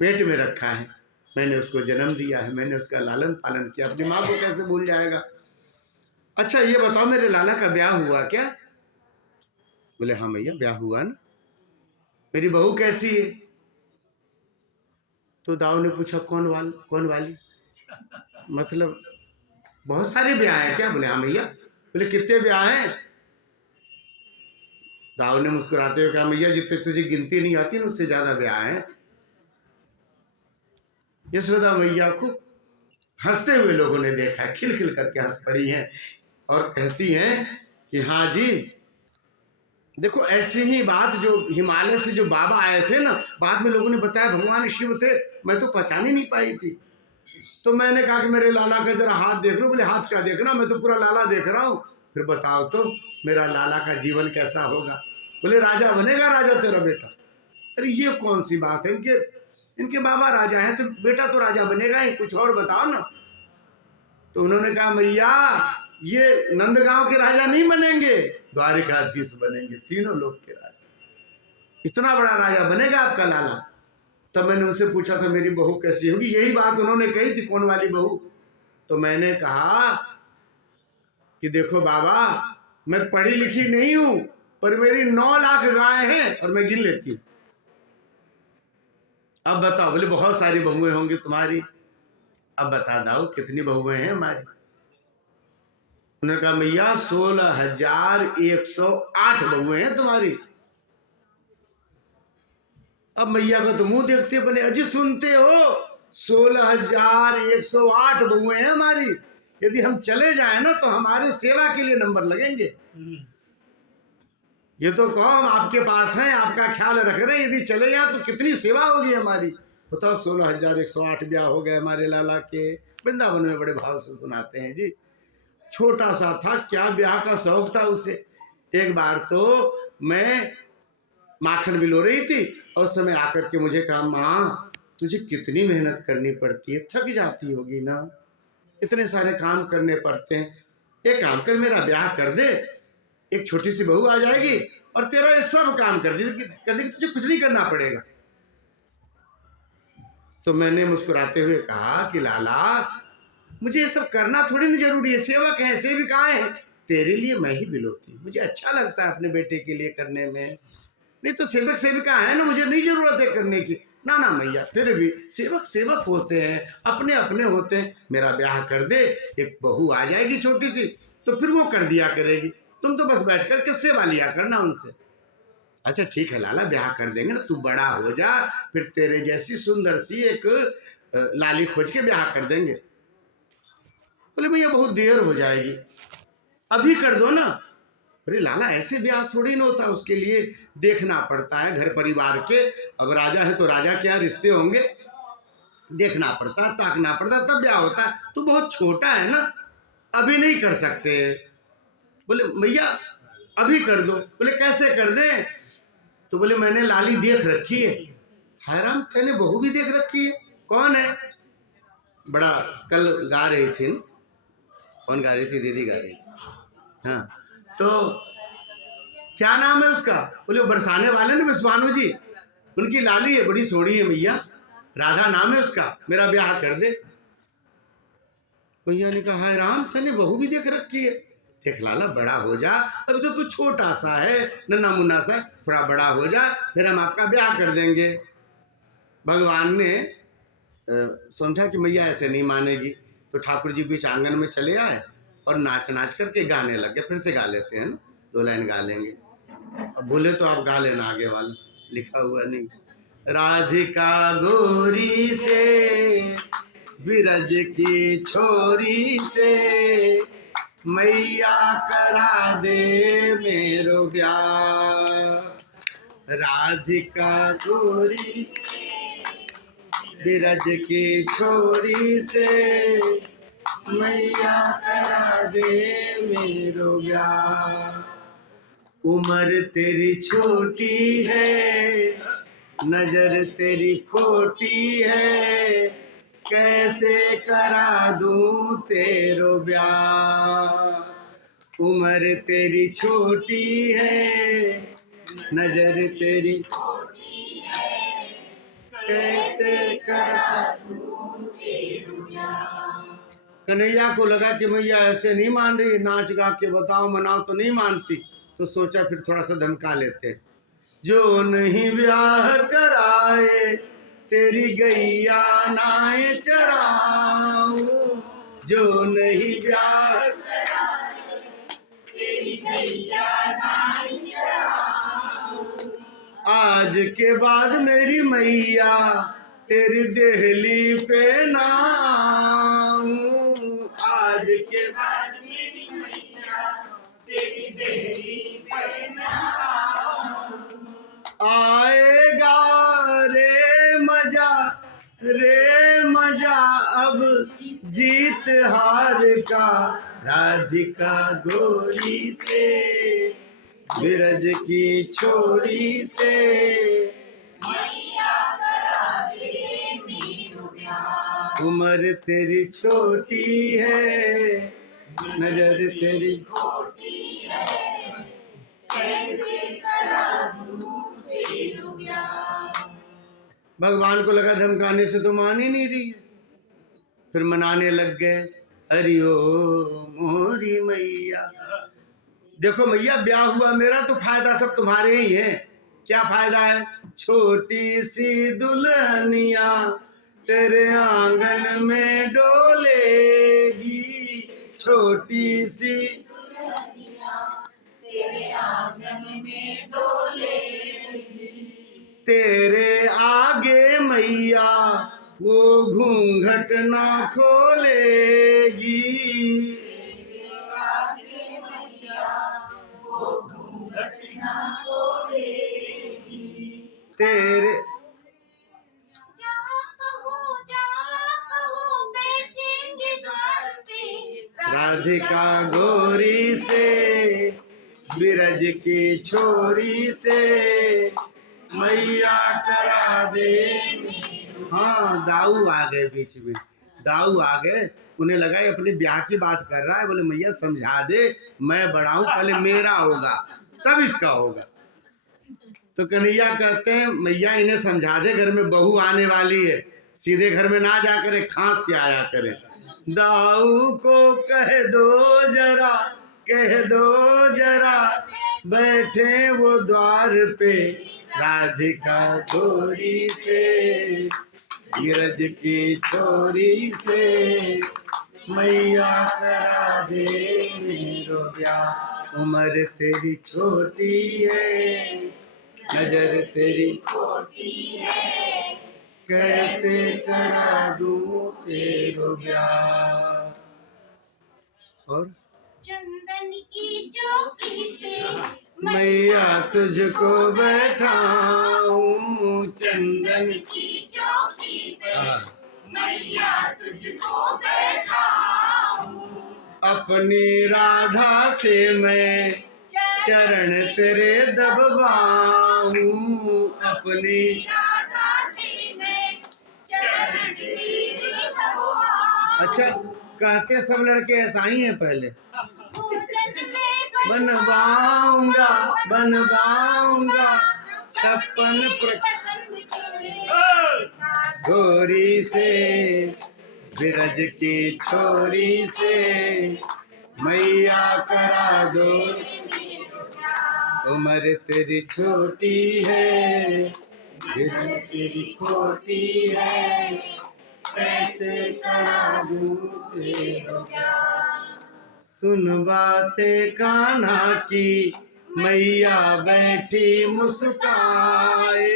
पेट में रखा है, मैंने उसको जन्म दिया है, मैंने उसका लालन पालन किया, अपनी माँ को कैसे भूल जाएगा। अच्छा ये बताओ मेरे लाला का ब्याह हुआ क्या? बोले हाँ भैया ब्याह हुआ ना। मेरी बहू कैसी है? तो दाऊ ने पूछा कौन वाली, मतलब बहुत सारे ब्याह हैं क्या? बोले हाँ भैया। बोले कितने ब्याह हैं? दाऊ ने मुस्कुराते हुए कहा भैया जितने तुझे गिनती नहीं आती ना उससे ज्यादा ब्याह हैं। यशोदा मैया को हंसते हुए लोगों ने देखा, खिलखिल करके हंस पड़ी हैं और कहती हैं कि हाँ जी, देखो ऐसी ही बात जो हिमालय से जो बाबा आए थे ना, बाद में लोगों ने बताया भगवान शिव थे, मैं तो पहचान ही नहीं पाई थी, तो मैंने कहा कि मेरे लाला का जरा हाथ देख लो। बोले हाथ क्या देखना, मैं तो पूरा लाला देख रहा हूँ। फिर बताओ तो मेरा लाला का जीवन कैसा होगा? बोले राजा बनेगा राजा तेरा बेटा। अरे ये कौन सी बात है, इनके बाबा राजा हैं तो बेटा तो राजा बनेगा ही, कुछ और बताओ ना। तो उन्होंने कहा भैया ये नंदगांव के राजा नहीं बनेंगे, द्वारिकाधीश बनेंगे, तीनों लोग के राजा, इतना बड़ा राजा बनेगा आपका लाला। तब मैंने उनसे पूछा था मेरी बहू कैसी होगी, यही बात उन्होंने कही थी, कौन वाली बहू? तो मैंने कहा कि देखो बाबा मैं पढ़ी लिखी नहीं हूं, पर मेरी 9 लाख गाय हैं और मैं गिन लेती हूं। अब बताओ। बोले बहुत सारी बहुएं होंगी तुम्हारी। अब बता दो कितनी बहुएं हैं हमारी? उन्होंने कहा मैया 16,108 बहुएं हैं तुम्हारी। अब मैया का तो मुंह देखते बने, अजी सुनते हो 16,108 बहुएं हैं हमारी, यदि हम चले जाए ना तो हमारे सेवा के लिए नंबर लगेंगे। ये तो कहो हम आपके पास हैं, आपका ख्याल रख रहे हैं, यदि चले जाए तो कितनी सेवा होगी हमारी। बताओ 16,108 ब्याह हो गए हमारे लाला के। वृंदावन में बड़े भाव से सुनाते हैं जी। छोटा सा था, क्या ब्याह का शौक था उसे। एक बार तो मैं माखन बिलो रही थी और उस समय आकर के मुझे कहा माँ तुझे कितनी मेहनत करनी पड़ती है, थक जाती होगी ना, इतने सारे काम करने पड़ते हैं, एक काम कर मेरा ब्याह कर दे, एक छोटी सी बहू आ जाएगी और तेरा ये सब काम कर दे, तुझे कुछ नहीं करना पड़ेगा। तो मैंने मुस्कुराते हुए कहा कि लाला मुझे ये सब करना थोड़ी ना जरूरी है, सेवक है सेविकाएं हैं, तेरे लिए मैं ही बिलोती, मुझे अच्छा लगता है अपने बेटे के लिए करने में, नहीं तो सेवक सेविका है ना, मुझे नहीं जरूरत है करने की। ना ना मैया फिर भी सेवक सेवक होते हैं, अपने अपने होते हैं, मेरा ब्याह कर दे, एक बहू आ जाएगी छोटी सी तो फिर वो कर दिया करेगी, तुम तो बस बैठ कर के सेवा लिया करना उनसे। अच्छा ठीक है लाला ब्याह कर देंगे ना, तू बड़ा हो जा, फिर तेरे जैसी सुंदर सी एक लाली खोज के ब्याह कर देंगे। बोले भैया बहुत देर हो जाएगी, अभी कर दो ना। अरे लाला ऐसे ब्याह थोड़ी ना होता, उसके लिए देखना पड़ता है घर परिवार के, अब राजा है तो राजा के यहाँ रिश्ते होंगे, देखना पड़ता है, ताकना पड़ता है, तब ब्याह होता है, तो बहुत छोटा है ना, अभी नहीं कर सकते। बोले भैया अभी कर दो। बोले कैसे कर दे? तो बोले मैंने लाली देख रखी है। हाय राम तेने बहू भी देख रखी है? कौन है? बड़ा कल गा रही थी, कौन गा रही थी? दीदी गा रही थी। हाँ तो क्या नाम है उसका? बोले बरसाने वाले ना विश्वानु जी, उनकी लाली है, बड़ी सोहनी है मैया, राधा नाम है उसका, मेरा ब्याह कर दे। भैया ने कहा हाय राम तेने बहू भी देख रखी है? देख लाला बड़ा हो जा, अभी तो तू छोटा सा है, नन्ना मुन्ना सा, थोड़ा बड़ा हो जा, फिर हम आपका ब्याह कर देंगे। भगवान ने समझा कि मैया ऐसे नहीं मानेगी, तो ठाकुर जी बीच आंगन में चले आए और नाच नाच करके गाने लगे। फिर से गा लेते हैं ना, 2 लाइन गा लेंगे। अब बोले तो आप गा लेना आगे वाला, लिखा हुआ नहीं। राधिका गोरी से बिरज की छोरी से मैया करा दे मेरो ब्याह। राधिका गोरी बिरज की छोरी से मैया करा दे मेरो ब्याह। उम्र तेरी छोटी है, नजर तेरी खोटी है, कैसे करा दूं तेरो ब्याह। उम्र तेरी छोटी है, नजर तेरी खोटी है, कैसे करा दूं तेरो ब्याह। कन्हैया को लगा कि मैया ऐसे नहीं मान रही, नाच गा के बताओ मनाओ तो नहीं मानती, तो सोचा फिर थोड़ा सा धमका लेते। जो नहीं ब्याह कराए तेरी गैया नाए चराऊं, जो नहीं ब्याह कराए तेरी गैया नाए चराऊं। आज के बाद मेरी मैया तेरी देहली पे ना आऊं, आज के बाद मेरी मैया तेरी देहली पे ना आऊं। आएगा रे मजा अब जीत हार का, राधिका गोरी से बिरज की छोरी से मैया करा दे मेरो ब्याह। उम्र तेरी छोटी है, नजर तेरी खोटी है, कैसे करा दूं तेरो ब्याह। भगवान को लगा धमकाने से तो मान ही नहीं रही है, फिर मनाने लग गए। हरिओ मोरी मैया, देखो मैया ब्याह हुआ मेरा तो फायदा सब तुम्हारे ही है। क्या फायदा है? छोटी सी दुल्हनिया तेरे आंगन में डोलेगी, छोटी सी दुल्हनिया तेरे आंगन में डोलेगी। तेरे आगे मैया वो घूंघट ना खोलेगी, तेरे आगे मैया वो घूंघट ना खोलेगी। तेरे बैठेंगे द्वार पे, राधिका गोरी से बिरज की छोरी से मैया करा दे। हाँ, दाऊ आ गए बीच में, दाऊ आ गए। उन्हें लगा ये अपने ब्याह की बात कर रहा है, बोले मैया समझा दे, मैं बड़ा हूं, पहले मेरा होगा तब इसका होगा। तो कन्हैया कहते हैं मैया इन्हें समझा दे, घर में बहू आने वाली है, सीधे घर में ना जा करे, खांस के आया करे। दाऊ को कह दो जरा, कह दो जरा, बैठे वो द्वार पे, राधिका गोरी से बिरज की छोरी से मैया करा दे मेरो ब्याह। उम्र तेरी छोटी है, नजर तेरी खोटी है, कैसे करा दूं तेरो ब्याह। और चंदन की चौकी पे मैया तुझको बैठाऊं, चंदन की चौकी पे मैया तुझको बैठाऊं। अपनी राधा से मैं चरण तेरे दबवाऊं, अपनी राधा से मैं चरण तेरे दबवाऊं। अच्छा, कहते सब लड़के ऐसा ही हैं पहले। बनवाऊंगा बनवाऊंगा 56 गोरी से बिरज की छोरी से मैया करा दो। उम्र तेरी छोटी है, बिरज तेरी खोटी है, कैसे करा दूं तेरा। सुन बातें कान्हा की मैया बैठी मुस्काए,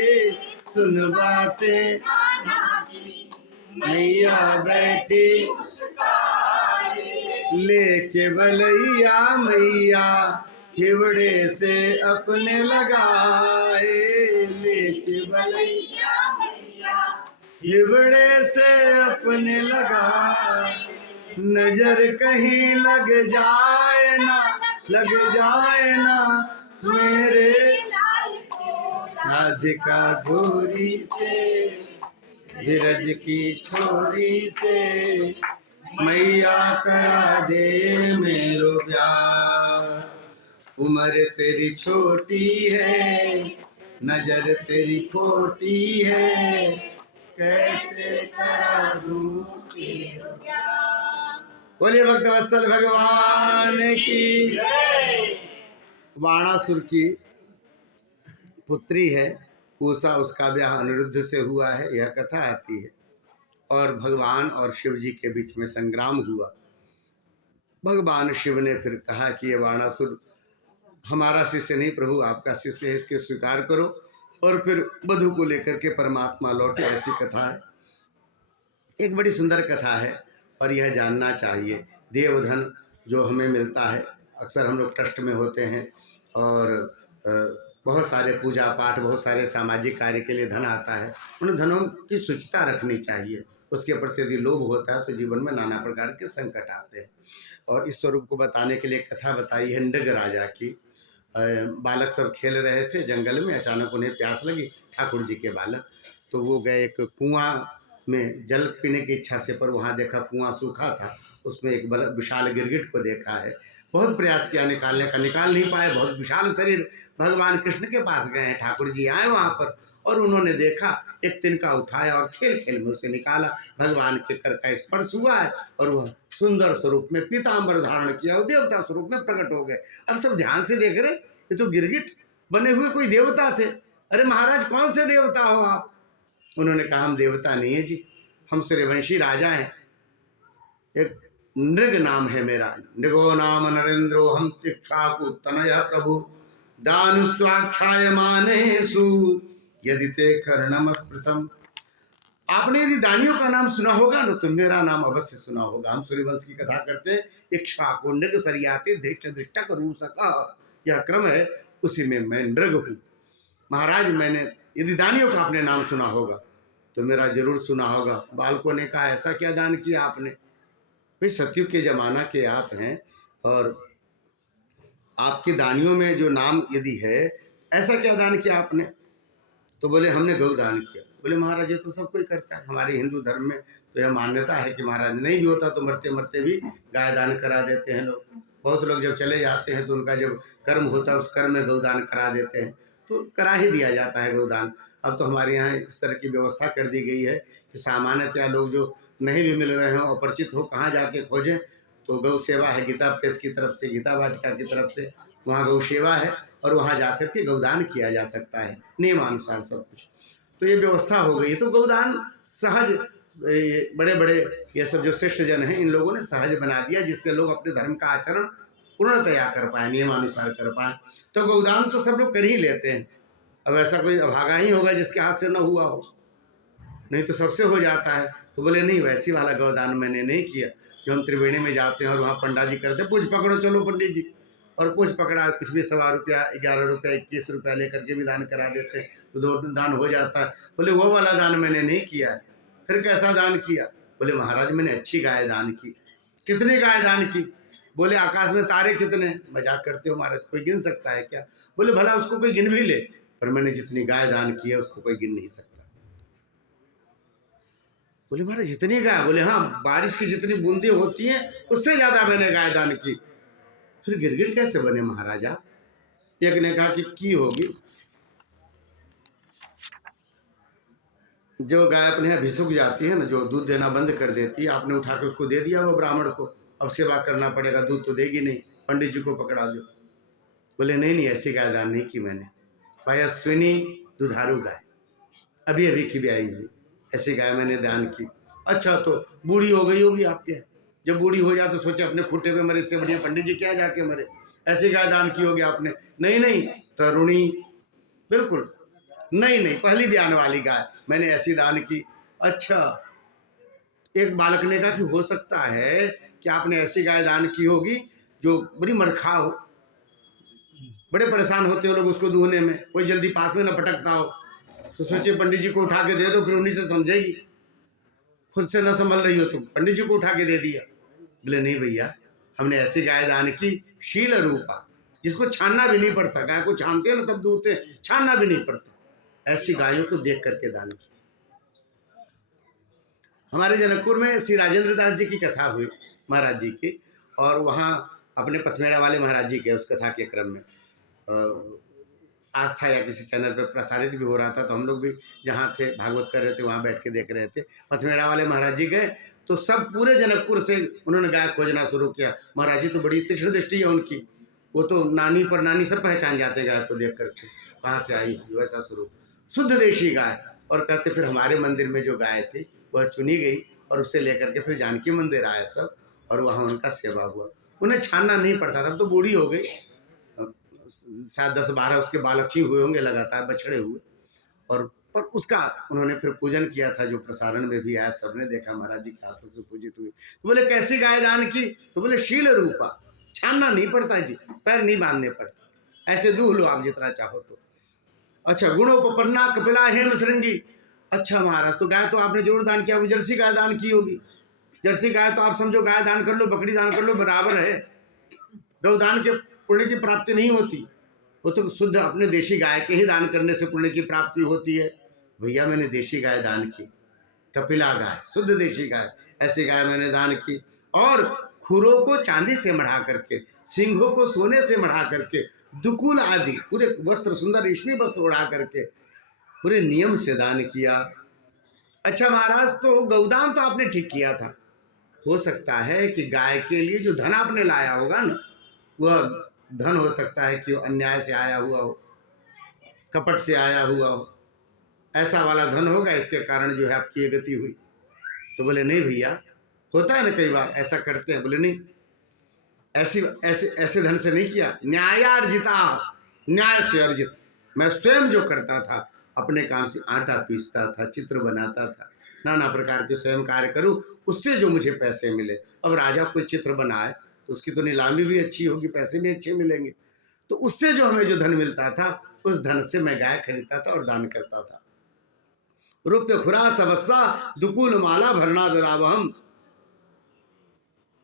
सुन बातें मैया बैठी लेके बलैया मैया हिवड़े से अपने लगाए, लेके बलैया हिवड़े से अपने लगाए, नजर कहीं लग जाए ना मेरे राधिका गोरी से, विरज की छोरी से, मैया करा दे मेरो प्यार। उम्र तेरी छोटी है, नजर तेरी खोटी है, कैसे करा दूं तेरा प्यार। बोलिए भक्तवत्सल भगवान की। वाणासुर की पुत्री है उषा, उसका ब्याह अनिरुद्ध से हुआ है, यह कथा आती है। और भगवान और शिव जी के बीच में संग्राम हुआ। भगवान शिव ने फिर कहा कि ये वाणासुर हमारा शिष्य नहीं प्रभु, आपका शिष्य है, इसके स्वीकार करो। और फिर वधु को लेकर के परमात्मा लौटे, ऐसी कथा है। एक बड़ी सुंदर कथा है और यह जानना चाहिए। देवधन जो हमें मिलता है, अक्सर हम लोग ट्रस्ट में होते हैं और बहुत सारे पूजा पाठ, बहुत सारे सामाजिक कार्य के लिए धन आता है। उन धनों की शुचिता रखनी चाहिए। उसके प्रति यदि लोभ होता है तो जीवन में नाना प्रकार के संकट आते हैं। और इस स्वरूप को बताने के लिए कथा बताई है नृग राजा की। बालक सब खेल रहे थे जंगल में, अचानक उन्हें प्यास लगी, ठाकुर जी के बालक। तो वो गए एक कुआं में जल पीने की इच्छा से, पर वहाँ देखा कुआं सूखा था, उसमें एक विशाल गिरगिट को देखा है। बहुत प्रयास किया निकालने का, निकाल नहीं पाए, बहुत विशाल शरीर। भगवान कृष्ण के पास गए हैं, ठाकुर जी आए वहाँ पर और उन्होंने देखा, एक तिनका उठाया और खेल खेल में उसे निकाला। भगवान के कर का स्पर्श हुआ है और वह सुंदर स्वरूप में पीताम्बर धारण किया, देवता स्वरूप में प्रकट हो गए। अब सब ध्यान से देख रहे, ये तो गिरगिट बने हुए कोई देवता थे। अरे महाराज कौन से देवता हो आप? उन्होंने कहा हम देवता नहीं है जी, हम सूर्यवंशी राजा हैं। एक नृग नाम है मेरा, नृगो नाम नरेंद्रो हम शिक्षा को तनय प्रभु दानु स्वाख्याय मानेसु यदि ते कर्णम स्पृशम। आपने यदि दानियों का नाम सुना होगा ना तो मेरा नाम अवश्य सुना होगा। हम सूर्यवंश की कथा करते हैं, इच्छा को नृग सरियाते धृष्ट दृष्टक रूसका, यह क्रम है, उसी में मैं नृग हूँ। महाराज मैंने यदि दानियों का आपने नाम सुना होगा तो मेरा जरूर सुना होगा। बालकों ने कहा ऐसा क्या दान किया आपने? भाई सतयुग के जमाना के आप हैं और आपके दानियों में जो नाम यदि है, ऐसा क्या दान किया आपने? तो बोले हमने गौ दान किया। बोले महाराज ये तो सब कोई करता है, हमारे हिंदू धर्म में तो यह मान्यता है कि महाराज नहीं भी होता तो मरते मरते भी गाय दान करा देते हैं लोग। बहुत लोग जब चले जाते हैं तो उनका जब कर्म होता है उस कर्म में गौदान करा देते हैं, तो करा ही दिया जाता है गौदान। अब तो हमारे यहाँ इस तरह की व्यवस्था कर दी गई है कि सामान्यतया लोग जो नहीं भी मिल रहे हों, अपरिचित हो, कहाँ जाके खोजें, तो गौ सेवा है गीता प्रेस की तरफ से, गीता वाटिका की तरफ से, वहाँ गौ सेवा है और वहाँ जाकर के गौदान किया जा सकता है नियमानुसार सब कुछ। तो ये व्यवस्था हो गई है। तो गौदान सहज, बड़े बड़े ये सब जो श्रेष्ठ जन हैं इन लोगों ने सहज बना दिया, जिससे लोग अपने धर्म का आचरण पूर्णतया कर पाए, नियमानुसार कर पाए। तो गौदान तो सब लोग कर ही लेते हैं। अब ऐसा कोई अभागा ही होगा जिसके हाथ से न हुआ हो, नहीं तो सबसे हो जाता है। तो बोले नहीं, वैसी वाला गौदान मैंने नहीं किया। जो हम त्रिवेणी में जाते हैं और वहाँ पंडा जी करते हैं, पूछ पकड़ो चलो पंडित जी, और पूछ पकड़ा, कुछ भी 1.25 रुपया, 11 रुपया, 21 रुपया लेकर के भी दान करा देते हैं, तो 2 दान हो जाता है। बोले वो वाला दान मैंने नहीं किया है। फिर कैसा दान किया? बोले महाराज मैंने अच्छी गाय दान की। कितनी गाय दान की? बोले आकाश में तारे कितने? मजाक करते हो महाराज, कोई गिन सकता है क्या? बोले भला उसको कोई गिन भी ले, पर मैंने जितनी गाय दान की है उसको कोई गिन नहीं सकता। बोले महाराज जितनी गाय? बोले हाँ, बारिश की जितनी बूंदी होती हैं उससे ज्यादा मैंने गाय दान की। फिर गिरगिट कैसे बने महाराजा? एक ने कहा कि की होगी, जो गाय अपने यहाँ भिसुक जाती है ना, जो दूध देना बंद कर देती है, आपने उठा के उसको दे दिया वो ब्राह्मण को, अब सेवा करना पड़ेगा, दूध तो देगी नहीं, पंडित जी को पकड़ा दो। बोले नहीं नहीं, ऐसी गाय दान नहीं की मैंने, पयस्विनी दुधारू गाय, अभी अभी की ब्याई हुई, ऐसी गाय मैंने दान की। अच्छा तो बूढ़ी हो गई होगी आपके? जब बूढ़ी हो जाए तो सोचे अपने खुट्टे पे मरे, इससे बढ़िया पंडित जी क्या जाके मरे। ऐसी गाय दान की होगी आपने? नहीं नहीं, तरुणी, बिल्कुल नहीं नहीं, पहली ब्यान वाली गाय मैंने ऐसी दान की। अच्छा, एक बालक ने कहा कि हो सकता है कि आपने ऐसी गाय दान की होगी जो बड़ी मरखा हो, बड़े परेशान होते हो लोग उसको दूहने में, कोई जल्दी पास में न पटकता हो, तो सोचिए पंडित जी को उठा के दे दो, फिर उन्हीं से समझेगी, खुद से न संभल रही हो तुम, पंडित जी को उठा के दे दिया। बोले नहीं भैया, हमने ऐसी गाय दान की शील रूपा, जिसको छानना भी नहीं पड़ता, गाय को छानते हैं ना तब दूहते हैं, छानना भी नहीं पड़ता, ऐसी गायों को देख करके दान की। हमारे जनकपुर में श्री राजेंद्र दास जी की कथा हुई महाराज जी की, और वहाँ अपने पथमेड़ा वाले महाराज जी के उस कथा के क्रम में आस्था या किसी चैनल पर प्रसारित भी हो रहा था, तो हम लोग भी जहाँ थे भागवत कर रहे थे वहाँ बैठ के देख रहे थे। पथमेड़ा वाले महाराज जी गए तो सब पूरे जनकपुर से उन्होंने गाय खोजना शुरू किया। महाराज जी तो बड़ी तीक्ष्ण दृष्टि है उनकी, वो तो नानी पर नानी सब पहचान जाते गाय को देख करके, कहाँ से आई, वैसा स्वरूप, शुद्ध देशी गाय। और कहते फिर हमारे मंदिर में जो गाय थी वह चुनी गई और उससे लेकर के फिर जानकी मंदिर आया सब, और वहाँ उनका सेवा हुआ। उन्हें छानना नहीं पड़ता था, अब तो बूढ़ी हो गई, शायद 10-12 उसके बालक ही हुए होंगे, लगातार बछड़े हुए, और पर उसका उन्होंने फिर पूजन किया था, जो प्रसारण में भी आया, सबने देखा महाराज जी के हाथों से पूजित हुई। तो बोले कैसी गाय दान की? तो बोले शील रूपा, छानना नहीं पड़ता जी, पैर नहीं बांधने पड़ते, ऐसे दूह लो आप जितना चाहो तो। अच्छा, गुणोपन्ना कपिला हेम श्रृंगी। अच्छा महाराज, तो गाय तो आपने जरूर दान किया, वो जर्सी गाय दान की होगी। जर्सी गाय तो आप समझो गाय दान कर लो, बकरी दान कर लो, बराबर है, गौदान के पुण्य की प्राप्ति नहीं होती, वो तो शुद्ध अपने देशी गाय के ही दान करने से पुण्य की प्राप्ति होती है। भैया मैंने देशी गाय दान की, कपिला गाय, शुद्ध देशी गाय, ऐसी गाय मैंने दान की, और खुरों को चांदी से मढ़ा करके, सिंहों को सोने से मढ़ा करके, दुकुल आदि पूरे वस्त्र, सुंदर रेशमी वस्त्र उड़ा करके पूरे नियम से दान किया। अच्छा महाराज, तो गौदान तो आपने ठीक किया था, हो सकता है कि गाय के लिए जो धन आपने लाया होगा ना, वह धन हो सकता है कि वो अन्याय से आया हुआ हो, कपट से आया हुआ हो, ऐसा वाला धन होगा, इसके कारण जो है आपकी ये गति हुई। तो बोले नहीं भैया, होता है ना कई बार ऐसा करते हैं। बोले नहीं, ऐसे धन से नहीं किया, न्यायार्जिता, न्याय से अर्जित। मैं स्वयं जो करता था, अपने काम से आटा पीसता था, चित्र बनाता था, नाना प्रकार के स्वयं कार्य करूं, उससे जो मुझे पैसे मिले। अब राजा कोई चित्र बनाए तो उसकी तो नीलामी भी अच्छी होगी, पैसे भी अच्छे मिलेंगे, तो उससे जो हमें जो धन मिलता था, उस धन से मैं गाय खरीदता था और दान करता था। रुप्य खुरा सबस्सा दुकुल माला भरना ददावहम।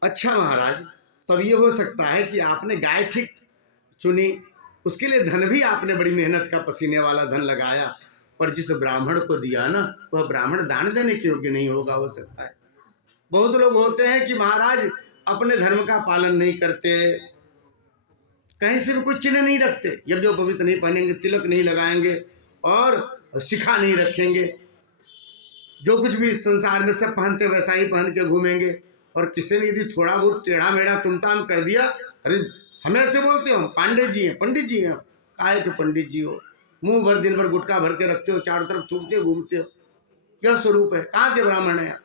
अच्छा महाराज, तब ये हो सकता है कि आपने गाय ठीक चुनी, उसके लिए धन भी आपने बड़ी मेहनत का पसीने वाला धन लगाया, पर जिस ब्राह्मण को दिया ना, वह ब्राह्मण दान देने के योग्य नहीं होगा, हो सकता है। बहुत लोग होते हैं कि महाराज अपने धर्म का पालन नहीं करते, कहीं से भी कुछ चिन्ह नहीं रखते, यज्ञोपवीत नहीं पहनेंगे, तिलक नहीं लगाएंगे और शिखा नहीं रखेंगे, जो कुछ भी संसार में सब पहनते वैसा ही पहन के घूमेंगे। और किसी ने यदि थोड़ा बहुत टेढ़ा मेढ़ा तुमताम कर दिया, अरे हमें ऐसे बोलते हो, पांडे जी हैं, पंडित जी हैं, काहे के पंडित जी हो, मुंह भर दिन भर गुटखा भर के रखते हो, चारों तरफ थूकते घूमते हो, क्या स्वरूप है, कहाँ के ब्राह्मण है?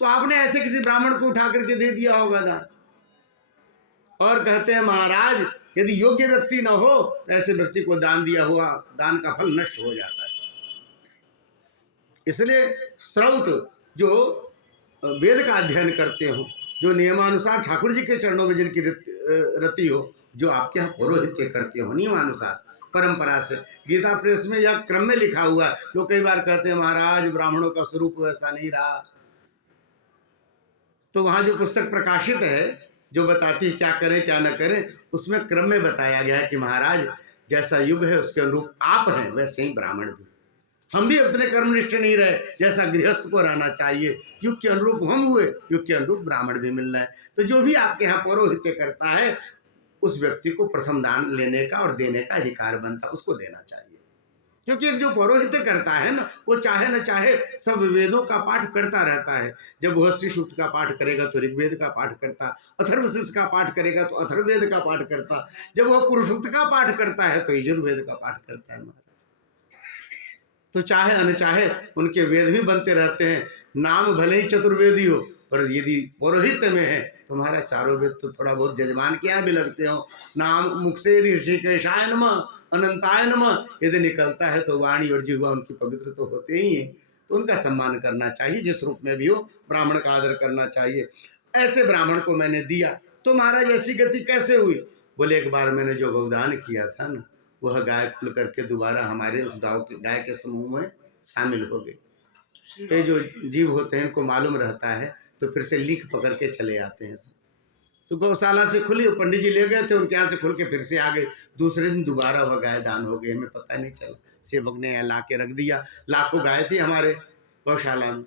तो आपने ऐसे किसी ब्राह्मण को उठा करके दे दिया होगा दान। और कहते हैं महाराज, यदि योग्य व्यक्ति न हो तो ऐसे व्यक्ति को दान दिया हुआ दान का फल नष्ट हो जाता है। इसलिए श्रौत जो वेद का अध्ययन करते हो, जो नियमानुसार ठाकुर जी के चरणों में जिनकी रति हो, जो आपके यहाँ पौरोहित्य करते हो नियमानुसार परंपरा से, गीता प्रेस में यह क्रम में लिखा हुआ है। लोग कई बार कहते हैं महाराज ब्राह्मणों का स्वरूप वैसा नहीं रहा, तो वहाँ जो पुस्तक प्रकाशित है जो बताती है क्या करें क्या न करें, उसमें क्रम में बताया गया है कि महाराज जैसा युग है उसके अनुरूप आप हैं, वैसे ही ब्राह्मण भी। हम भी उतने कर्मनिष्ठ नहीं रहे जैसा गृहस्थ को रहना चाहिए, युग के अनुरूप हम हुए, युग के अनुरूप ब्राह्मण भी मिल रहा है। तो जो भी आपके यहाँ पौरोहित्य करता है, उस व्यक्ति को प्रथम दान लेने का और देने का अधिकार बनता, उसको देना चाहिए। क्योंकि एक जो पौरोहित्य करता है ना, वो चाहे न चाहे सब वेदों का पाठ करता रहता है। जब वह श्री सूक्त का पाठ करेगा तो ऋग्वेद का पाठ करता, अथर्वशीष का पाठ करेगा तो अथर्ववेद का पाठ करता, जब वह पुरुषोक्त का पाठ करता है तो यजुर्वेद का पाठ करता है। तो चाहे अनचाहे उनके वेद भी बनते रहते हैं। नाम भले ही चतुर्वेदी हो, पर यदि पुरोहित में है तुम्हारा चारों वेद तो थोड़ा बहुत जजमान के यहाँ भी लगते हो। नाम मुख से यदि ऋषिकेशाय नमः अनंताय नमः यदि निकलता है तो वाणी और जिह्वा उनकी पवित्र तो होते ही हैं, तो उनका सम्मान करना चाहिए, जिस रूप में भी हो ब्राह्मण का आदर करना चाहिए। ऐसे ब्राह्मण को मैंने दिया तो महाराज ऐसी गति कैसे हुई? बोले एक बार मैंने जो गौदान किया था ना, वह गाय खुल करके दोबारा हमारे उस गाय के समूह में शामिल हो गई। ये जो जीव होते हैं इनको मालूम रहता है तो फिर से लीक पकड़ के चले आते हैं। तो गौशाला से खुली, पंडित जी ले गए थे उनके यहाँ से, खुल के फिर से आ गए। दूसरे दिन दोबारा वह गाय दान हो गई, हमें पता नहीं चला। सेवक ने ला के रख दिया, लाखों गाय थी हमारे गौशाला में,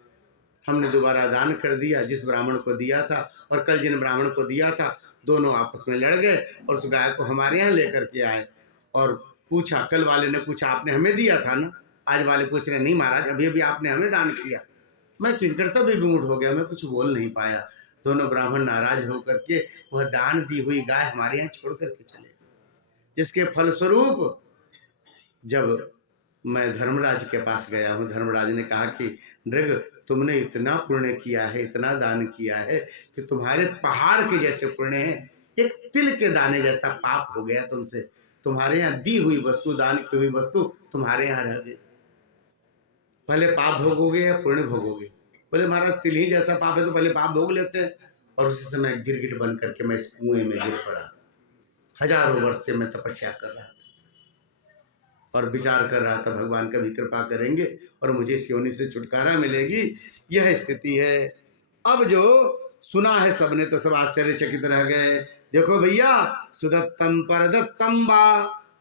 हमने दोबारा दान कर दिया जिस ब्राह्मण को दिया था, और कल जिन ब्राह्मण को दिया था दोनों आपस में लड़ गए और उस गाय को हमारे यहाँ लेकर के आए और पूछा, कल वाले ने पूछा आपने हमें दिया था ना, आज वाले पूछ रहे नहीं महाराज अभी अभी आपने हमें दान किया। मैं किंकरता भी विमुख हो गया, मैं कुछ बोल नहीं पाया। दोनों ब्राह्मण नाराज होकर के वह दान दी हुई गाय हमारे यहाँ छोड़ करके चले गए, जिसके फलस्वरूप जब मैं धर्मराज के पास गया हूँ, धर्मराज ने कहा कि नृग तुमने इतना पुण्य किया है, इतना दान किया है कि तुम्हारे पहाड़ के जैसे पुण्य है, एक तिल के दाने जैसा पाप हो गया तुमसे। तुम्हारे यहाँ दी हुई वस्तु, दान की हुई वस्तु तुम्हारे यहाँ रह गई, पहले पाप भोगोगे या पुण्य भोगोगे? बोले महाराज तिल ही जैसा पाप है तो पहले पाप भोग लेते हैं। और उसी समय गिरगिट बन करके मैं इस कुएं में गिर पड़ा। हजारों वर्ष से मैं तपस्या कर रहा था और विचार कर रहा था भगवान कभी कृपा करेंगे और मुझे इस योनि से छुटकारा मिलेगी। यह स्थिति है। अब जो सुना है सबने तो सब आश्चर्यचकित रह गए। देखो भैया, सुदत्तम परदत्तम वा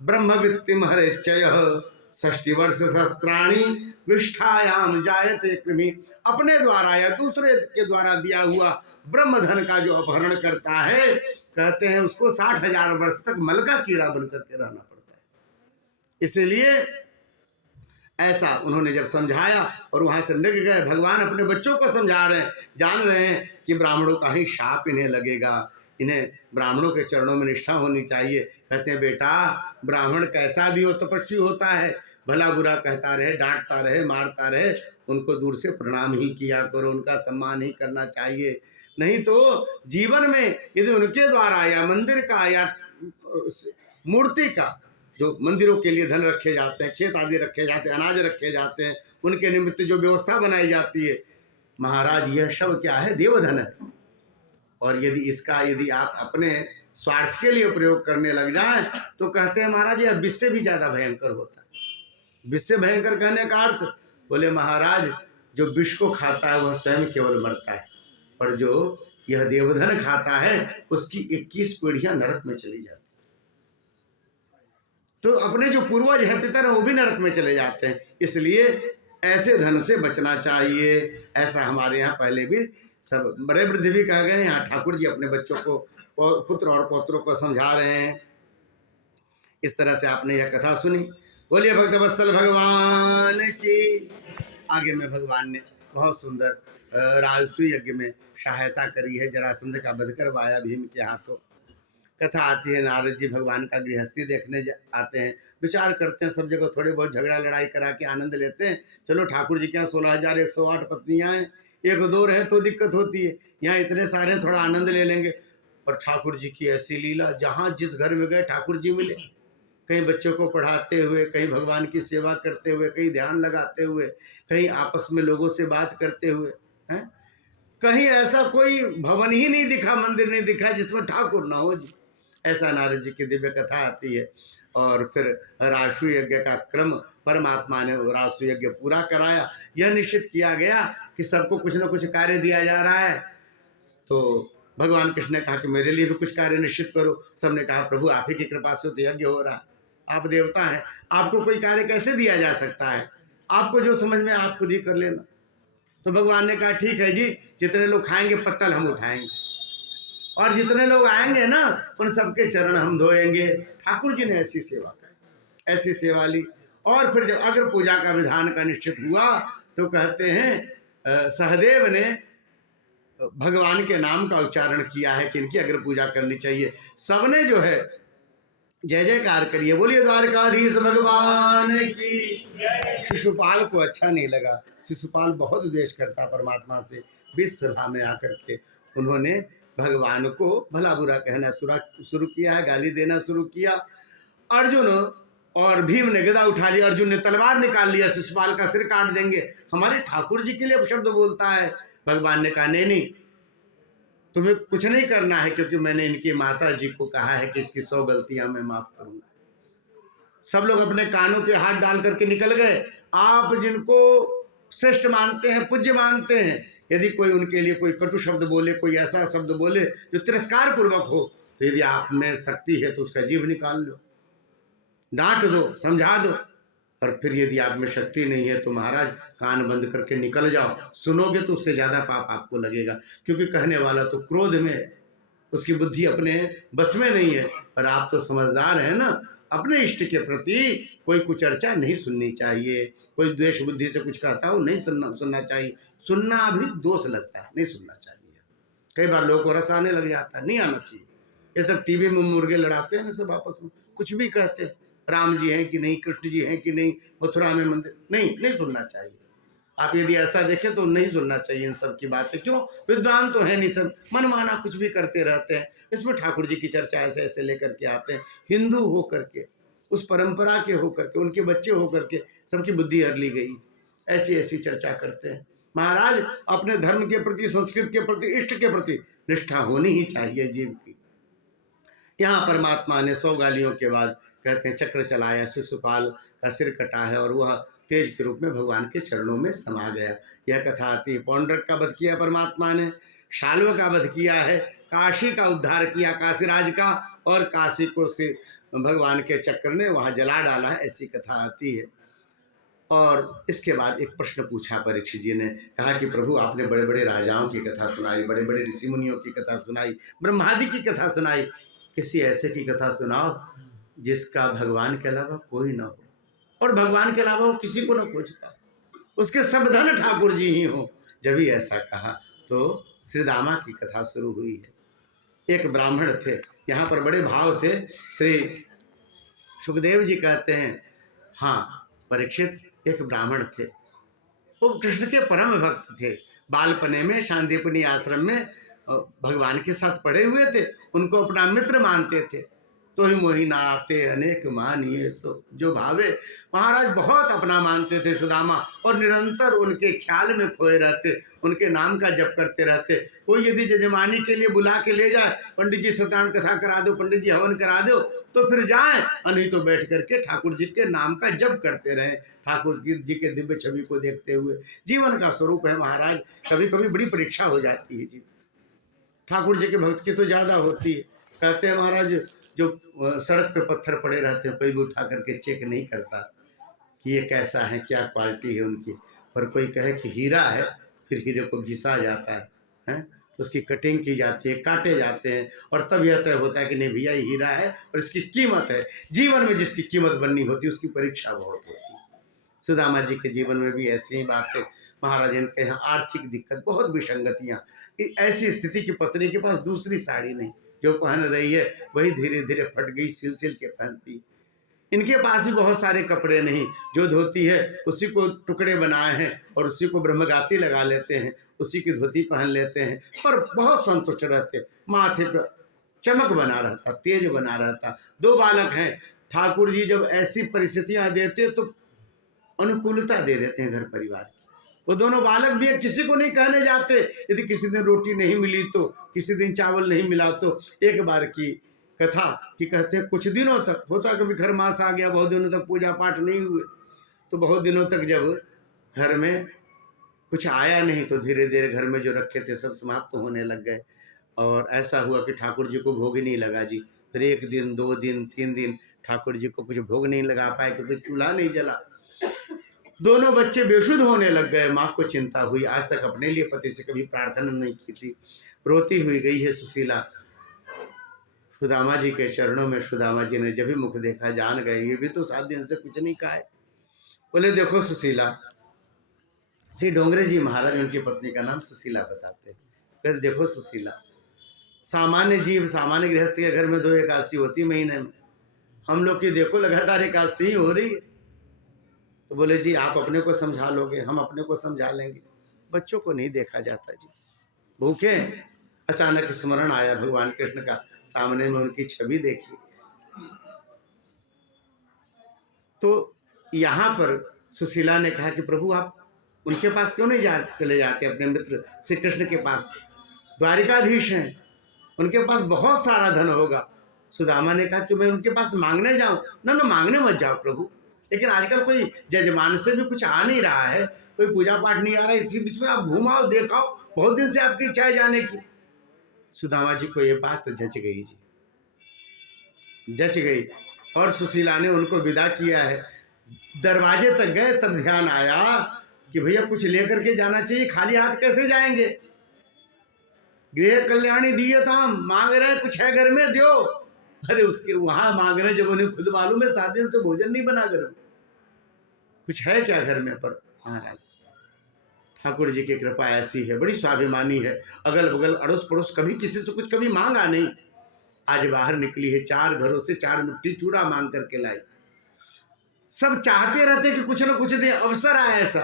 ब्रह्मवित्तिम हरेच्चयः 60 वर्ष सहस्राणि विष्ठायाम जायते कृमि। अपने द्वारा या दूसरे के द्वारा दिया हुआ ब्रह्म धन का जो अपहरण करता है, कहते हैं उसको 60,000 वर्ष तक मल का कीड़ा बन करके रहना पड़ता है। इसलिए ऐसा उन्होंने जब समझाया और वहां से निकल गए। भगवान अपने बच्चों को समझा रहे हैं, जान रहे हैं कि ब्राह्मणों का ही शाप इन्हें लगेगा, इन्हें ब्राह्मणों के चरणों में निष्ठा होनी चाहिए। कहते हैं बेटा, ब्राह्मण कैसा भी हो तपस्वी होता है, भला बुरा कहता रहे, डांटता रहे, मारता रहे, उनको दूर से प्रणाम ही किया करो, उनका सम्मान ही करना चाहिए। नहीं तो जीवन में यदि उनके द्वारा या मंदिर का या मूर्ति का, जो मंदिरों के लिए धन रखे जाते हैं, खेत आदि रखे जाते हैं, अनाज रखे जाते हैं, उनके निमित्त जो व्यवस्था बनाई जाती है, महाराज यह सब क्या है? देवधन है। और यदि आप अपने स्वार्थ के लिए प्रयोग करने लग जाएं तो कहते हैं महाराज यह विष से भी ज्यादा भयंकर होता है। विष से भयंकर कहने का अर्थ, बोले महाराज जो विष को खाता है वह स्वयं केवल मरता है, पर जो यह देवधन खाता है उसकी 21 पीढ़ियां नरक में चली जाती। तो अपने जो पूर्वज हैं, पितर हैं, वो भी नरक में चले जाते हैं। इसलिए ऐसे धन से बचना चाहिए। ऐसा हमारे यहाँ पहले भी सब बड़े वृद्ध भी कह गए। यहाँ ठाकुर जी अपने बच्चों को, पुत्र और पौत्रों को समझा रहे हैं। इस तरह से आपने यह कथा सुनी। बोलिए भक्तवत्सल भगवान की। आगे में भगवान ने बहुत सुंदर राजसू यज्ञ में सहायता करी है, जरासंध का वध करवाया भीम के हाथों। कथा आती है, नारद जी भगवान का गृहस्थी देखने आते हैं, विचार करते हैं, सब जगह थोड़े बहुत झगड़ा लड़ाई करा के आनंद लेते हैं। चलो ठाकुर जी के यहाँ 16,108 पत्नियां हैं, एक दो रहे तो दिक्कत होती है, यहाँ इतने सारे थोड़ा आनंद ले लेंगे। पर ठाकुर जी की ऐसी लीला, जहाँ जिस घर में गए ठाकुर जी मिले, कहीं बच्चों को पढ़ाते हुए, कहीं भगवान की सेवा करते हुए, कहीं ध्यान लगाते हुए, कहीं आपस में लोगों से बात करते हुए हैं। कहीं ऐसा कोई भवन ही नहीं दिखा, मंदिर नहीं दिखा जिसमें ठाकुर ना हो जी। ऐसा नारद जी की दिव्य कथा आती है। और फिर राजसू यज्ञ का क्रम, परमात्मा ने राजसू यज्ञ पूरा कराया। यह निश्चित किया गया कि सबको कुछ न कुछ कार्य दिया जा रहा है। तो भगवान कृष्ण ने कहा कि मेरे लिए भी कुछ कार्य निश्चित करो। सबने कहा प्रभु आप ही की कृपा से तो यज्ञ हो रहा है, आप देवता हैं, आपको कोई कार्य कैसे दिया जा सकता है? आपको जो समझ में आप खुद ही कर लेना। तो भगवान ने कहा ठीक है जी, जितने लोग खाएंगे पत्तल हम उठाएंगे, और जितने लोग आएंगे ना उन सबके चरण हम धोएंगे। ठाकुर जी ने ऐसी सेवा की, ऐसी सेवा ली। और फिर जब अग्र पूजा का विधान का निश्चित हुआ तो कहते हैं सहदेव ने भगवान के नाम का उच्चारण किया है कि इनकी अग्र पूजा करनी चाहिए। सबने जो है जय जयकार करिए, बोलिए द्वारकाधीश भगवान की। शिशुपाल को अच्छा नहीं लगा, शिशुपाल बहुत द्वेष करता परमात्मा से, बीच सभा में आकर के उन्होंने भगवान को भला बुरा कहना शुरू किया है, गाली देना शुरू किया। अर्जुन और भीम ने गदा उठा लिया, अर्जुन ने तलवार निकाल लिया, शिशुपाल का सिर काट देंगे, हमारे ठाकुर जी के लिए शब्द बोलता है। भगवान ने कहा नहीं, तुम्हें कुछ नहीं करना है, क्योंकि मैंने इनकी माता जी को कहा है कि इसकी 100 गलतियां मैं माफ करूंगा। सब लोग अपने कानों पे हाथ डाल करके निकल गए। आप जिनको श्रेष्ठ मानते हैं, पूज्य मानते हैं, यदि कोई उनके लिए कोई कटु शब्द बोले, कोई ऐसा शब्द बोले जो तिरस्कार पूर्वक हो, तो यदि आप में शक्ति है तो उसका जीभ निकाल लो, डांट दो, समझा दो। और फिर यदि आप में शक्ति नहीं है तो महाराज कान बंद करके निकल जाओ। सुनोगे तो उससे ज्यादा पाप आपको लगेगा, क्योंकि कहने वाला तो क्रोध में है, उसकी बुद्धि अपने बस में नहीं है। पर आप तो समझदार है ना, अपने इष्ट के प्रति कोई कुचर्चा नहीं सुननी चाहिए। कोई द्वेष बुद्धि से कुछ कहता हो नहीं सुनना चाहिए। सुनना भी दोष लगता है, नहीं सुनना चाहिए। कई बार लोगों को रस आने लग जाता है, नहीं आना चाहिए। ये सब टीवी में मुर्गे लड़ाते हैं ना, सब आपस में कुछ भी कहते हैं, राम जी हैं कि नहीं, कृष्ण जी हैं कि नहीं, मथुरा में मंदिर, नहीं सुनना चाहिए। आप यदि ऐसा देखें तो नहीं सुनना चाहिए इन सब की बातें। क्यों? विद्वान तो है नहीं, सब मनमाना कुछ भी करते रहते हैं। इसमें ठाकुर जी की चर्चा ऐसे ऐसे लेकर के आते हैं, हिंदू होकर के, उस परंपरा के होकर के, उनके बच्चे होकर के सबकी बुद्धि हर ली गई, ऐसी ऐसी चर्चा करते हैं। महाराज अपने धर्म के प्रति, संस्कृत के प्रति, इष्ट के प्रति निष्ठा होनी ही चाहिए जीव की। यहाँ परमात्मा ने 100 गालियों के बाद कहते हैं चक्र चलाया, शिशुपाल का सिर कटा है और वह तेज के रूप में भगवान के चरणों में समा गया। यह कथा आती है। पौंड्रक का वध किया परमात्मा ने, शाल्व का वध किया है, काशी का उद्धार किया, काशीराज का, और काशी को से भगवान के चक्र ने वहाँ जला डाला है, ऐसी कथा आती है। और इसके बाद एक प्रश्न पूछा परीक्षित जी ने, कहा कि प्रभु आपने बड़े बड़े राजाओं की कथा सुनाई, बड़े बड़े ऋषि मुनियों की कथा सुनाई, ब्रह्मादि की कथा सुनाई, किसी ऐसे की कथा सुनाओ जिसका भगवान के अलावा कोई ना हो, और भगवान के अलावा वो किसी को न खोजता, उसके सब धन ठाकुर जी ही हो। जब ही ऐसा कहा तो श्रीदामा की कथा शुरू हुई है। एक ब्राह्मण थे, यहाँ पर बड़े भाव से श्री सुखदेव जी कहते हैं, हाँ परीक्षित एक ब्राह्मण थे, वो कृष्ण के परम भक्त थे, बालपने में शांतिपुनी आश्रम में भगवान के साथ पढ़े हुए थे, उनको अपना मित्र मानते थे। तो ही मोही नाते अनेक मानिए सो जो भावे। महाराज बहुत अपना मानते थे सुदामा, और निरंतर उनके ख्याल में खोए रहते, उनके नाम का जप करते रहते। कोई यदि जजमानी के लिए बुला के ले जाए, पंडित जी सत्यनारायण कथा करा दो, पंडित जी हवन करा दो, तो फिर जाए, और नहीं तो बैठ करके ठाकुर जी के नाम का जप करते रहे, ठाकुर जी के दिव्य छवि को देखते हुए। जीवन का स्वरूप है महाराज, कभी कभी बड़ी परीक्षा हो जाती है जी, ठाकुर जी के भक्त की तो ज़्यादा होती है। कहते हैं महाराज जो सड़क पे पत्थर पड़े रहते हैं, कोई भी उठा करके चेक नहीं करता कि ये कैसा है, क्या क्वालिटी है उनकी। पर कोई कहे कि हीरा है, फिर हीरे को घिसा जाता है, उसकी कटिंग की जाती है, काटे जाते हैं, और तब यह तय होता है कि नहीं भैया ये हीरा है और इसकी कीमत है। जीवन में जिसकी कीमत बननी होती है उसकी परीक्षा बहुत होती है। सुदामा जी के जीवन में भी ऐसी ही बात है। महाराज इनके यहाँ आर्थिक दिक्कत, बहुत विसंगतियाँ, ऐसी स्थिति की पत्नी के पास दूसरी साड़ी नहीं, जो पहन रही है वही धीरे धीरे फट गई, सिल सिल के पहनती। इनके पास भी बहुत सारे कपड़े नहीं, जो धोती है उसी को टुकड़े बनाए हैं और उसी को ब्रह्मगाती लगा लेते हैं, उसी की धोती पहन लेते हैं, पर बहुत संतुष्ट रहते। माथे पर चमक बना रहता, तेज बना रहता। 2 बालक हैं, ठाकुर जी जब ऐसी परिस्थितियां देते तो अनुकूलता दे देते हैं घर परिवार की। वो दोनों बालक भी किसी को नहीं कहने जाते। यदि किसी दिन रोटी नहीं मिली तो, किसी दिन चावल नहीं मिला तो, एक बार की कथा कि कहते हैं कुछ दिनों तक होता, कभी घर मास आ गया, बहुत दिनों तक पूजा पाठ नहीं हुए, तो बहुत दिनों तक जब घर में कुछ आया नहीं तो धीरे धीरे घर में जो रखे थे सब समाप्त होने लग गए। और ऐसा हुआ कि ठाकुर जी को भोग नहीं लगा जी। फिर 1 दिन 2 दिन 3 दिन ठाकुर जी को कुछ भोग नहीं लगा पाए, क्योंकि चूल्हा नहीं जला। दोनों बच्चे बेशुद्ध होने लग गए। माँ को चिंता हुई, आज तक अपने लिए पति से कभी प्रार्थना नहीं की थी, रोती हुई गई है सुशीला सुदामा जी के चरणों में। सुदामा जी ने जब भी मुख देखा जान गए ये भी तो 7 दिन से कुछ नहीं खाए। बोले देखो सुशीला, श्री डोंगरे जी महाराज उनकी पत्नी का नाम सुशीला बताते हैं। कहते देखो सुशीला, सामान्य जीव, सामान्य गृहस्थ के घर में 2 एकादशी होती महीने में, हम लोग की देखो लगातार एकादशी ही हो रही है। तो बोले जी आप अपने को समझा लोगे, हम अपने को समझा लेंगे, बच्चों को नहीं देखा जाता जी। भूखे, अचानक स्मरण आया भगवान कृष्ण का, सामने में उनकी छवि देखी। तो यहाँ पर सुशीला ने कहा कि प्रभु आप उनके पास क्यों नहीं चले जाते, अपने मित्र श्री कृष्ण के पास, द्वारिकाधीश हैं, उनके पास बहुत सारा धन होगा। सुदामा ने कहा कि मैं उनके पास मांगने जाऊं? ना ना, मांगने मत जाओ प्रभु, लेकिन आजकल कोई जजमान से भी कुछ आ नहीं रहा है, कोई पूजा पाठ नहीं आ रहा है, इसी बीच में आप घूमाओ, देखाओ, बहुत दिन से आपकी इच्छा है जाने की। सुदामा जी को ये बात तो जच गई जी, जच गई। और सुशीला ने उनको विदा किया है। दरवाजे तक गए तब ध्यान आया कि भैया कुछ लेकर के जाना चाहिए, खाली हाथ कैसे जाएंगे। गृह कल्याणी दिए ताम, मांग रहे कुछ है घर में दो। अरे उसके वहां मांग रहे जब उन्हें खुद मालूम है 7 दिन से भोजन नहीं बना घर में, कुछ है क्या घर में। पर महाराज ठाकुर जी की कृपा ऐसी है, बड़ी स्वाभिमानी है, अगल बगल अड़ोस पड़ोस कभी किसी से कुछ कभी मांगा नहीं। आज बाहर निकली है, 4 घरों से 4 मुट्ठी चूड़ा मांग करके लाई। सब चाहते रहते कि कुछ न कुछ दे, अवसर आए ऐसा,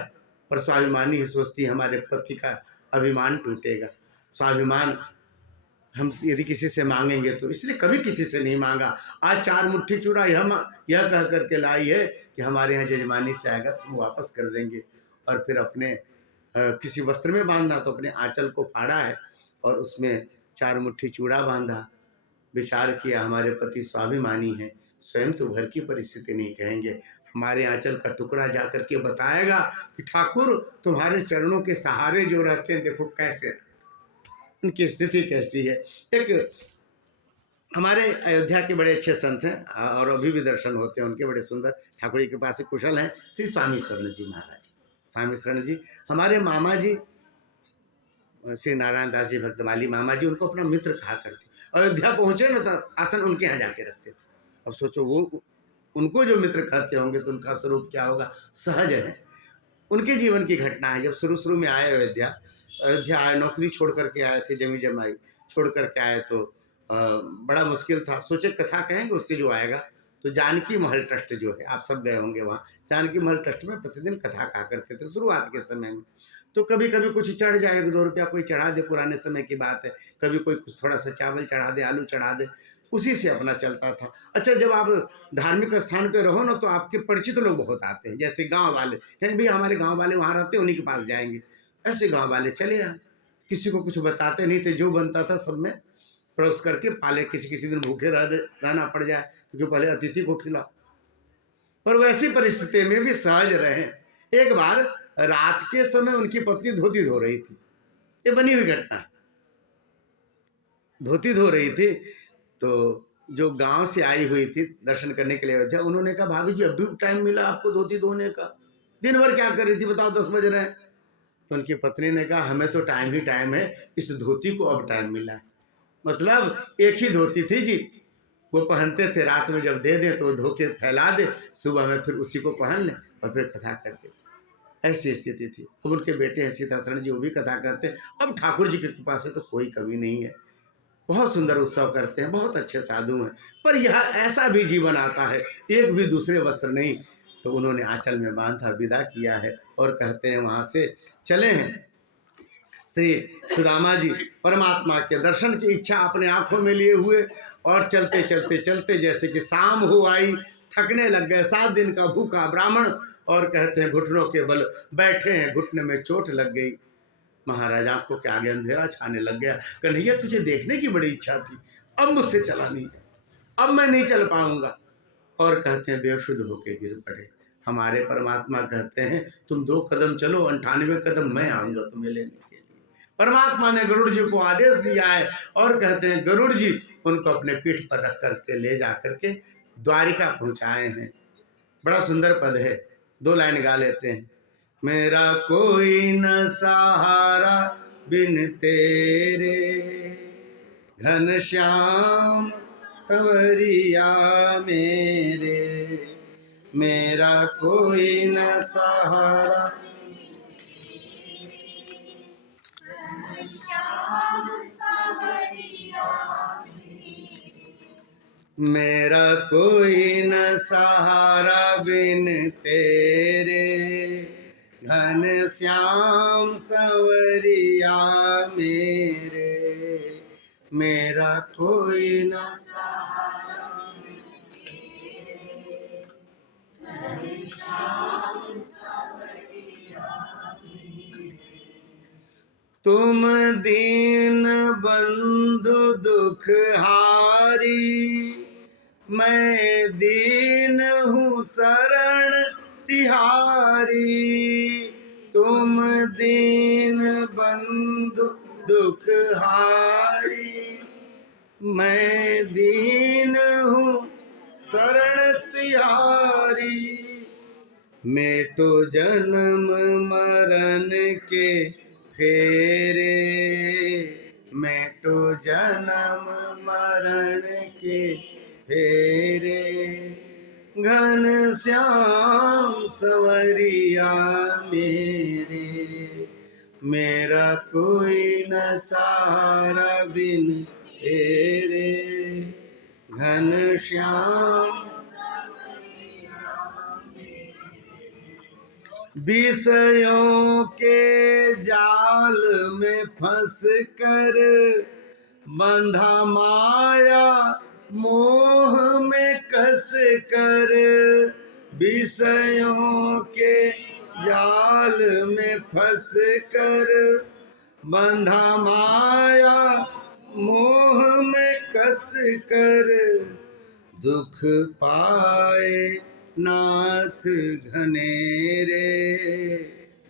पर स्वाभिमानी है, सोचती हमारे पति का अभिमान टूटेगा। स्वाभिमान हम यदि किसी से मांगेंगे तो, इसलिए कभी किसी से नहीं मांगा। आज 4 मुट्ठी चूड़ा यह कह करके लाई है कि हमारे यहाँ जजमानी से आएगा तो हम वापस कर देंगे। और फिर अपने किसी वस्त्र में बांधा तो अपने आंचल को फाड़ा है और उसमें 4 मुट्ठी चूड़ा बांधा। विचार किया हमारे पति स्वाभिमानी हैं, स्वयं तो घर की परिस्थिति नहीं कहेंगे, हमारे आंचल का टुकड़ा जाकर के बताएगा कि ठाकुर तुम्हारे चरणों के सहारे जो रहते हैं, देखो कैसे उनकी स्थिति कैसी है। एक हमारे अयोध्या के बड़े अच्छे संत हैं और अभी भी दर्शन होते हैं उनके, बड़े सुंदर, ठाकुर जी के पास से कुशल हैं, श्री स्वामी शरण जी महाराज। स्वामी शरण जी हमारे मामा जी, श्री नारायण दास जी भक्तमाली मामा जी, उनको अपना मित्र कहा करते। अयोध्या पहुंचे ना तो आसन उनके यहाँ जाके रखते थे। अब सोचो वो उनको जो मित्र कहते होंगे तो उनका स्वरूप क्या होगा, सहज है। उनके जीवन की घटना है, जब शुरू में आए अयोध्या आए, नौकरी छोड़ करके आए थे, जमी जमाई छोड़ करके आए तो बड़ा मुश्किल था। सोचे कथा कहेंगे उससे जो आएगा, तो जानकी महल ट्रस्ट जो है, आप सब गए होंगे वहाँ, जानकी महल ट्रस्ट में प्रतिदिन कथा कहा करते थे शुरुआत के समय में। तो कभी कभी कुछ चढ़ जाए, 2 रुपया कोई चढ़ा दे, पुराने समय की बात है, कभी कोई कुछ थोड़ा सा चावल चढ़ा दे, आलू चढ़ा दे, उसी से अपना चलता था। अच्छा, जब आप धार्मिक स्थान पे रहो ना तो आपके परिचित लोग बहुत आते हैं, जैसे गांव वाले कहीं भी, हमारे गांव वाले वहाँ रहते हैं, उन्हीं के पास जाएंगे। ऐसे गांव वाले चले आए, किसी को कुछ बताते नहीं थे, जो बनता था सब में परोस करके पाले, किसी दिन भूखे रहना पड़ जाए क्योंकि पहले अतिथि को खिलाओ। पर वैसी परिस्थिति में भी सहज रहे। एक बार रात के समय उनकी पत्नी धोती धो रही थी, ये बनी हुई घटना, धोती धो रही थी, तो जो गांव से आई हुई थी दर्शन करने के लिए अयोध्या, उन्होंने कहा भाभी जी अभी टाइम मिला आपको धोती धोने का, दिन भर क्या कर रही थी बताओ, 10 बज रहे हैं। तो उनकी पत्नी ने कहा हमें तो टाइम ही टाइम है, इस धोती को अब टाइम मिला है। मतलब एक ही धोती थी जी, वो पहनते थे, रात में जब दे दे तो वो धो के फैला दे, सुबह में फिर उसी को पहन ले और फिर कथा करते थे। ऐसी स्थिति थी। अब उनके बेटे हैं सीताशरण जी, वो भी कथा करते हैं। अब ठाकुर जी के कृपा से तो कोई कमी नहीं है, बहुत सुंदर उत्सव करते हैं, बहुत अच्छे साधु हैं। पर यह ऐसा भी जीवन आता है, एक भी दूसरे वस्त्र नहीं, तो उन्होंने आंचल में बांधा, विदा किया है और कहते हैं वहाँ से चले हैं। श्री सुदामा जी परमात्मा के दर्शन की इच्छा अपने आंखों में लिए हुए और चलते चलते चलते जैसे कि शाम हो आई, थकने लग गए, 7 दिन का भूखा ब्राह्मण, और कहते हैं घुटनों के बल बैठे हैं, घुटने में चोट लग गई। महाराज आंखों के आगे अंधेरा छाने लग गया। कन्हैया तुझे देखने की बड़ी इच्छा थी, अब मुझसे चला नहीं जाता, अब मैं नहीं चल पाऊंगा। और कहते हैं बेशुद्ध होके गिर पड़े। हमारे परमात्मा कहते हैं तुम 2 कदम चलो, 98 कदम मैं आऊंगा तुम्हें लेने के लिए। परमात्मा ने गरुड़ जी को आदेश दिया है और कहते हैं गरुड़ जी उनको अपने पीठ पर रख करके ले जा करके द्वारिका पहुंचाए हैं। बड़ा सुंदर पद है, 2 लाइन गा लेते हैं। मेरा कोई न सहारा बिन तेरे, घनश्याम संवरिया मेरे, मेरा कोई न सहारा, मेरा कोई न सहारा बिन तेरे, घन श्याम संवरिया मेरे, मेरा कोई न तुम दीन बंधु दुख हारी, मैं दीन हूँ शरण तिहारी। तुम दीन बंधु दुख हारी, मैं दीन हूँ शरण तिहारी। मेटो जन्म मरण के फेरे, मेटो जन्म मरण के फेरे। घन श्याम सवरिया मेरे, मेरा कोई न सहारा बिन तेरे। घन श्याम विषयों के जाल में फंस कर, बंधा माया मोह में कस कर। विषयों के जाल में फंस कर, बंधा माया मोह में कस कर। दुख पाए नाथ घनेरे,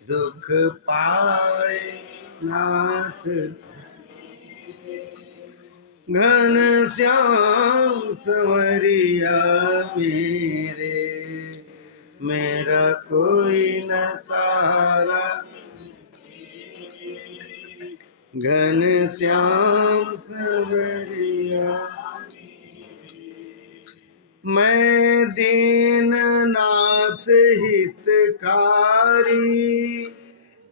दुख पाए नाथ घन श्याम संवरिया मेरे, मेरा कोई न सहारा। घन श्याम संवरिया मैं दीननाथ हितकारी,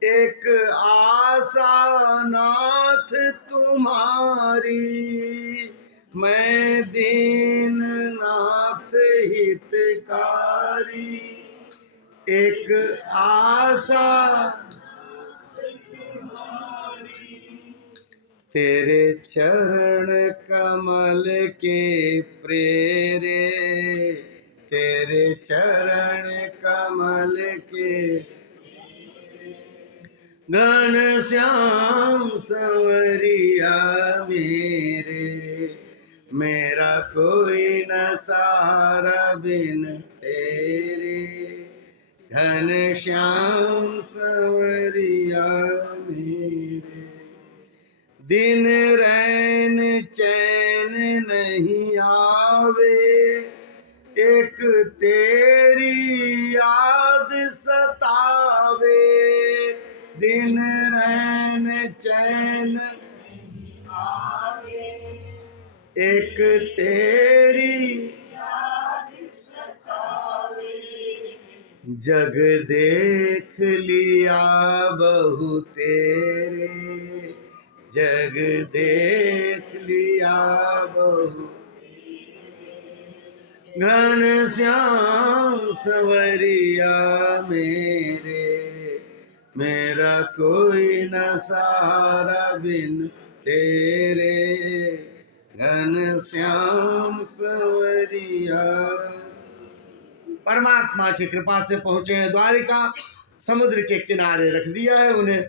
एक आशा नाथ तुम्हारी। मैं दीननाथ हितकारी, एक आशा तेरे चरण कमल के प्रेरे, तेरे चरण कमल के। घन श्याम संवरिया मेरे, मेरा कोई न सहारा बिन तेरे। घन श्याम संवरिया मेरे, दिन रैन चैन नहीं आवे, एक तेरी याद सतावे। दिन रैन चैन आवे, एक तेरी याद सतावे। जग देख लिया बहु तेरे, जग देख लिया बहु। घन श्याम संवरिया मेरे, मेरा कोई न सहारा बिन तेरे। घन श्याम संवरिया। परमात्मा की कृपा से पहुंचे हैं द्वारिका, समुद्र के किनारे रख दिया है उन्हें,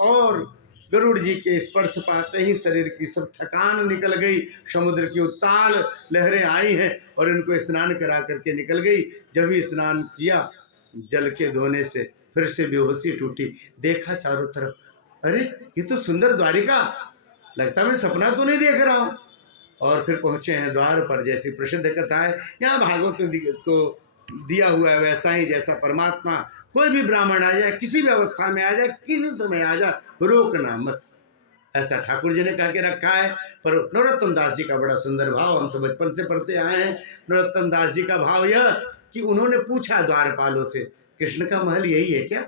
और गरुड़ जी के स्पर्श पाते ही शरीर की सब थकान निकल गई। समुद्र की उत्ताल लहरें आई हैं और इनको स्नान करा करके निकल गई। जब ही स्नान किया, जल के धोने से फिर से बेहोशी टूटी। देखा चारों तरफ, अरे ये तो सुंदर द्वारिका, लगता मैं सपना तो नहीं देख रहा हूँ। और फिर पहुँचे हैं द्वार पर। जैसी प्रसिद्ध कथा है, यहाँ भागवत तो दिया हुआ है वैसा ही, जैसा परमात्मा कोई भी ब्राह्मण आ जाए, किसी भी अवस्था में आ जाए, किसी समय आ जाए, रोकना मत, ऐसा ठाकुर जी ने कह के रखा है। पर नरोत्तम दास जी का बड़ा सुंदर भाव, हम सब बचपन से पढ़ते आए हैं। नरोत्तम दास जी का भाव यह कि उन्होंने पूछा द्वारपालों से, कृष्ण का महल यही है क्या?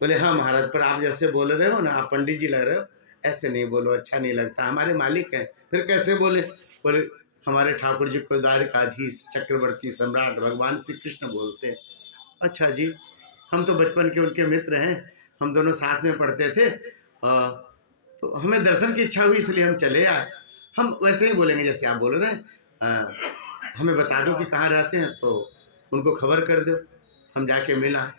बोले हाँ महाराज, पर आप जैसे बोल रहे हो ना, आप पंडित जी लग रहे हो, ऐसे नहीं बोलो, अच्छा नहीं लगता, हमारे मालिक हैं। फिर कैसे बोले? बोले हमारे ठाकुर जी को द्वारकाधीश चक्रवर्ती सम्राट भगवान श्री कृष्ण बोलते हैं। अच्छा जी, हम तो बचपन के उनके मित्र हैं, हम दोनों साथ में पढ़ते थे। तो हमें दर्शन की इच्छा हुई इसलिए हम चले आए। हम वैसे ही बोलेंगे जैसे आप बोल रहे हैं, हमें बता दो कि कहाँ रहते हैं, तो उनको खबर कर दो, हम जाके मिला।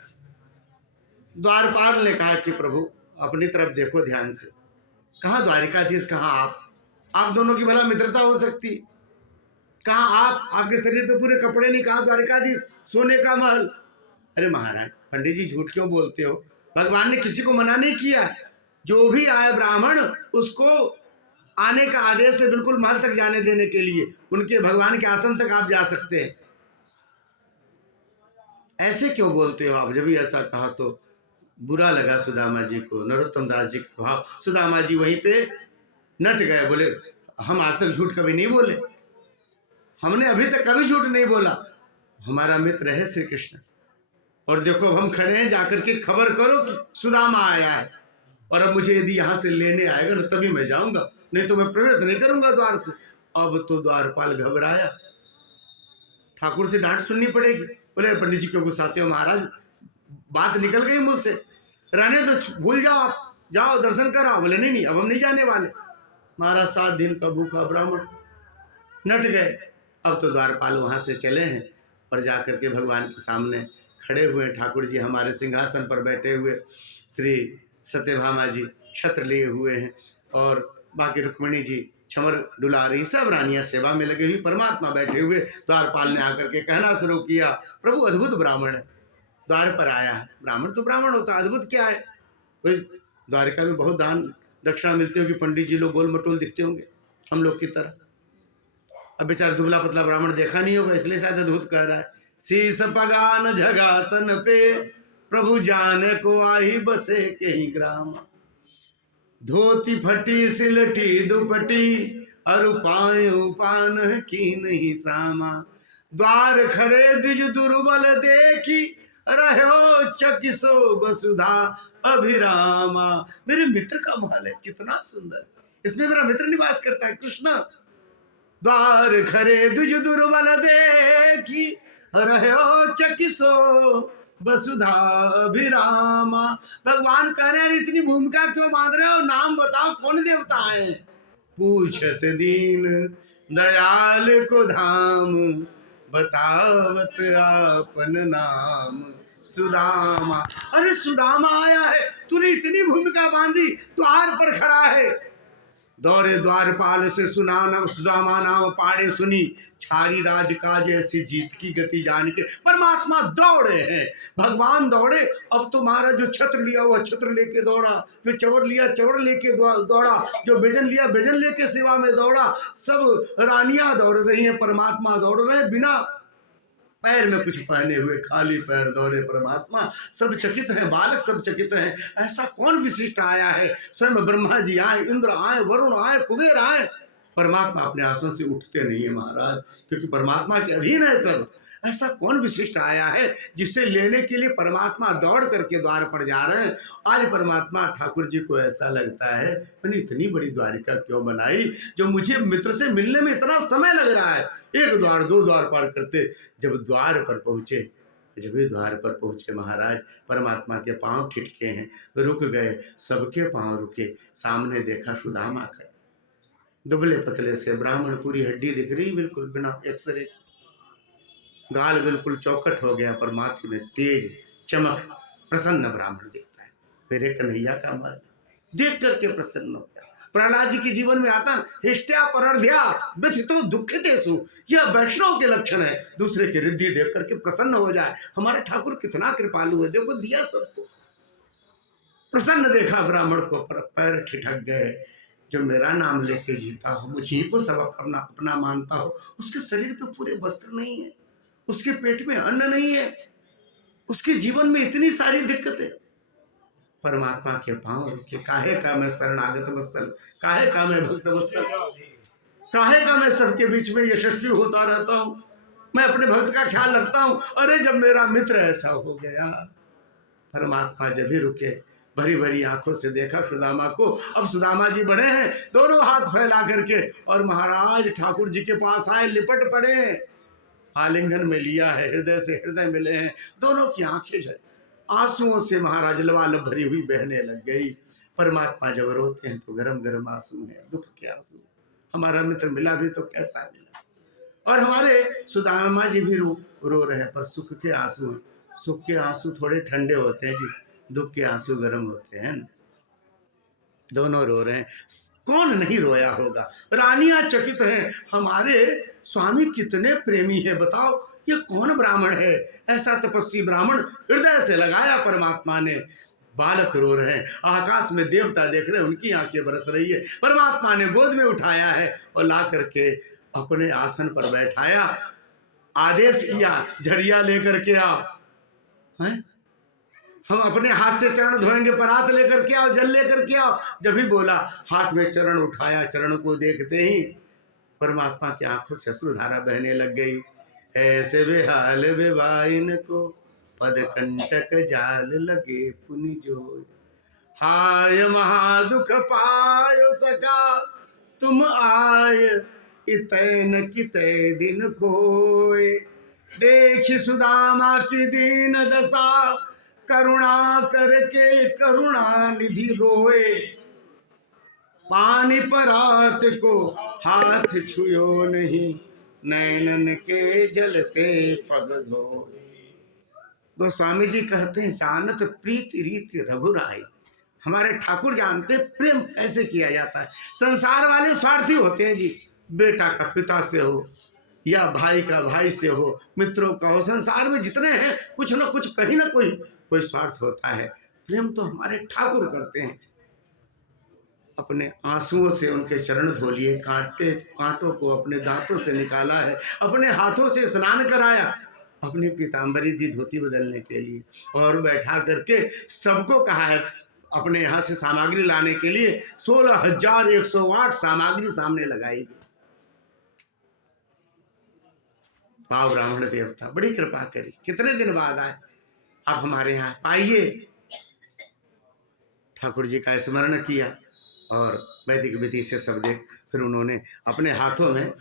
द्वारपाल ने कहा कि प्रभु अपनी तरफ देखो ध्यान से, कहाँ द्वारिकाधीश, कहाँ आप दोनों की भला मित्रता हो सकती? कहाँ आपके शरीर पे पूरे कपड़े नहीं, कहाँ द्वारिकाधीश, सोने का महल। अरे महाराज पंडित जी झूठ क्यों बोलते हो? भगवान ने किसी को मना नहीं किया। जो भी आए ब्राह्मण उसको आने का आदेश है, बिल्कुल महल तक जाने देने के लिए, उनके भगवान के आसन तक आप जा सकते हैं। ऐसे क्यों बोलते हो आप? जब भी ऐसा कहा तो बुरा लगा सुदामा जी को, नरोत्तम दास जी का भाव। सुदामा जी वहीं पे नट गए, बोले हम आज तक झूठ कभी नहीं बोले, हमने अभी तक कभी झूठ नहीं बोला, हमारा मित्र है श्री कृष्ण। और देखो अब हम खड़े हैं, जाकर के खबर करो कि सुदामा आया है, और अब मुझे यदि यहाँ से लेने आएगा ना तभी मैं जाऊंगा, नहीं तो मैं प्रवेश नहीं करूंगा द्वार से। अब तो द्वारपाल घबराया, ठाकुर से डांट सुननी पड़ेगी। बोले पंडित जी क्यों गुस्साते हो महाराज, बात निकल गई मुझसे, रहने तो, भूल जाओ, आप जाओ दर्शन कराओ। बोले नहीं अब हम नहीं जाने वाले। महाराज 7 दिन का भूखा ब्राह्मण नट गए। अब तो द्वारपाल वहां से चले हैं और जाकर के भगवान के सामने खड़े हुए। ठाकुर जी हमारे सिंहासन पर बैठे हुए, श्री सत्यभामा जी छत्र लिए हुए हैं, और बाकी रुक्मिणी जी छमर डुला रही, सब रानियां सेवा में लगी हुई, परमात्मा बैठे हुए। द्वारपाल ने आकर के कहना शुरू किया, प्रभु अद्भुत ब्राह्मण है, द्वार पर आया है। ब्राह्मण तो ब्राह्मण होता, अद्भुत क्या है? कोई द्वारिका में बहुत दान दक्षिणा मिलती होगी, पंडित जी लोग गोल मटोल दिखते होंगे हम लोग की तरह। अब बेचारा दुबला पतला ब्राह्मण देखा नहीं होगा, इसलिए शायद अद्भुत कह रहा है। शीस पगान झगा तन पे, प्रभु जाने को आई बसे कहीं ग्राम। धोती फटी सिलटी दुपटी, अरु पायो पान की नहीं सामा। द्वार खरे द्विज दुर्बल देखी, रहो चकिसो वसुधा अभिरामा। मेरे मित्र का महल है, कितना सुंदर, इसमें मेरा मित्र निवास करता है कृष्ण। द्वार खरे द्विज दुर्बल देखी, रहो चकिसो वसुधा अभिरामा। भगवान कह रहे हैं इतनी भूमिका क्यों बांध रहे हो, नाम बताओ कौन देवता है? पूछत दीन दयाल को धाम, बतावत आपन नाम सुदामा। अरे सुदामा आया है, तूने इतनी भूमिका बांधी, द्वार पर खड़ा है। दौरे द्वारपाल से सुना सुदामा नाम पाड़े सुनी, छारी राज काज ऐसी जीत की गति जान के। परमात्मा दौड़े हैं, भगवान दौड़े। अब तो महाराज जो छत्र लिया वो छत्र लेके दौड़ा, जो चवर लिया चवर लेके दौड़ा, जो बेजन लिया बेजन लेके सेवा में दौड़ा। सब रानियां दौड़ रही हैं, परमात्मा दौड़ रहे, बिना पैर में कुछ पहने हुए खाली पैर दौड़े परमात्मा। सब चकित हैं, बालक सब चकित हैं, ऐसा कौन विशिष्ट आया है? स्वयं ब्रह्मा जी आए, इंद्र आए, वरुण आए, कुबेर आए, परमात्मा अपने आसन से उठते नहीं है महाराज, क्योंकि परमात्मा के अधीन है सब। ऐसा कौन विशिष्ट आया है जिसे लेने के लिए परमात्मा दौड़ करके द्वार पर जा रहे हैं? आज परमात्मा ठाकुर जी को ऐसा लगता है मैंने इतनी बड़ी द्वारिका क्यों बनाई, जो मुझे मित्र से मिलने में इतना समय लग रहा है। 1 द्वार 2 द्वार पार करते, जब द्वार पर पहुंचे, जब भी द्वार पर पहुंचे महाराज, परमात्मा के पांव ठिठके हैं, रुक गए, सबके पांव रुके। सामने देखा सुदामा खड़े, दुबले पतले से ब्राह्मण, पूरी हड्डी दिख रही बिल्कुल बिना एक्सरे की, गाल बिल्कुल चौकट हो गया, पर माथे में तेज चमक, प्रसन्न ब्राह्मण दिखता है। मेरे कन्हैया का मन देख करके प्रसन्न हो गया। प्रहलाद जी के जीवन में आता हिष्टया परर्ध्या व्यथितो दुखितेषु, यह वैष्णव के लक्षण है, दूसरे की रिद्धि देख करके प्रसन्न हो जाए। हमारे ठाकुर कितना कृपालु है, देखो दिया सबको, प्रसन्न देखा ब्राह्मण को, पर पैर ठिठक गए। जो मेरा नाम लेके जीता हो, मुझे को सब अपना मानता हो, उसके शरीर पे पूरे वस्त्र नहीं है, उसके पेट में अन्न नहीं है, उसके जीवन में इतनी सारी दिक्कतें। परमात्मा के पांव रुके, काहे का मैं शरणागत वत्सल, काहे का मैं भक्त वत्सल, काहे का मैं सबके बीच में यशस्वी होता रहता हूं, मैं अपने भक्त का ख्याल रखता हूं। अरे जब मेरा मित्र ऐसा हो गया, परमात्मा जब ही रुके, भरी भरी आंखों से देखा सुदामा को। अब सुदामा जी बड़े हैं, दोनों हाथ फैला करके, और महाराज ठाकुर जी के पास आए, लिपट पड़े, आलिंगन में लिया है, हृदय से हृदय मिले हैं, दोनों की आंखें आंसुओं से महाराज लबालब भरी हुई बहने लग गई। परमात्मा जब रोते हैं तो गरम गरम आंसू हैं, दुख के आंसू। हमारा मित्र मिला भी तो कैसा मिला। और हमारे सुदामा जी भी रो रहे हैं, पर सुख के आंसू। सुख के आंसू थोड़े ठंडे होते हैं जी, दुख के आंसू गर्म होते हैं। दोनों रो रहे हैं, कौन नहीं रोया होगा। रानियां चकित हैं, हमारे स्वामी कितने प्रेमी हैं, बताओ ये कौन ब्राह्मण है, ऐसा तपस्वी ब्राह्मण हृदय से लगाया परमात्मा ने। बालक रो रहे हैं, आकाश में देवता देख रहे हैं, उनकी आंखें बरस रही है। परमात्मा ने गोद में उठाया है और ला करके अपने आसन पर बैठाया, आदेश किया झड़िया लेकर के आओ, हैं? हम अपने हाथ से चरण धोएंगे, परात लेकर के आओ, जल लेकर के आओ। जब भी बोला, हाथ में चरण उठाया, चरण को देखते ही परमात्मा की आंखों से अश्रुधारा बहने लग गई। ऐसे बेहाल बेबाइन को पद कंटक जाल लगे पुनि जोय, हाय महादुख पायो सका तुम आय, इतै न कितै दिन कोय। देखी सुदामा की दीन दशा, करुणा करके करुणा निधि रोए। पानी परात को हाथ छुयो नहीं, नैनन के जल से पग धोए। गोस्वामी जी कहते हैं, जानत प्रीति रीति रघुराई। हमारे ठाकुर जानते प्रेम कैसे किया जाता है। संसार वाले स्वार्थी होते हैं जी, बेटा का पिता से हो या भाई का भाई से हो, मित्रों का हो, संसार में जितने हैं कुछ ना कुछ कहीं ना कोई स्वार्थ होता है। प्रेम तो हमारे ठाकुर करते हैं। अपने आंसुओं से उनके चरण धो लिए, कांटों को अपने दांतों से निकाला है, अपने हाथों से स्नान कराया, अपनी पीताम्बरी दी धोती बदलने के लिए, और बैठा करके सबको कहा है अपने यहाँ से सामग्री लाने के लिए। 16,108 सामग्री सामने लगाई। पाव ब्राह्मण देवता बड़ी कृपा करी, कितने दिन बाद आए, आप हमारे यहाँ आइए। ठाकुर जी का स्मरण किया और वैदिक विधि से सब देख, फिर उन्होंने अपने हाथों में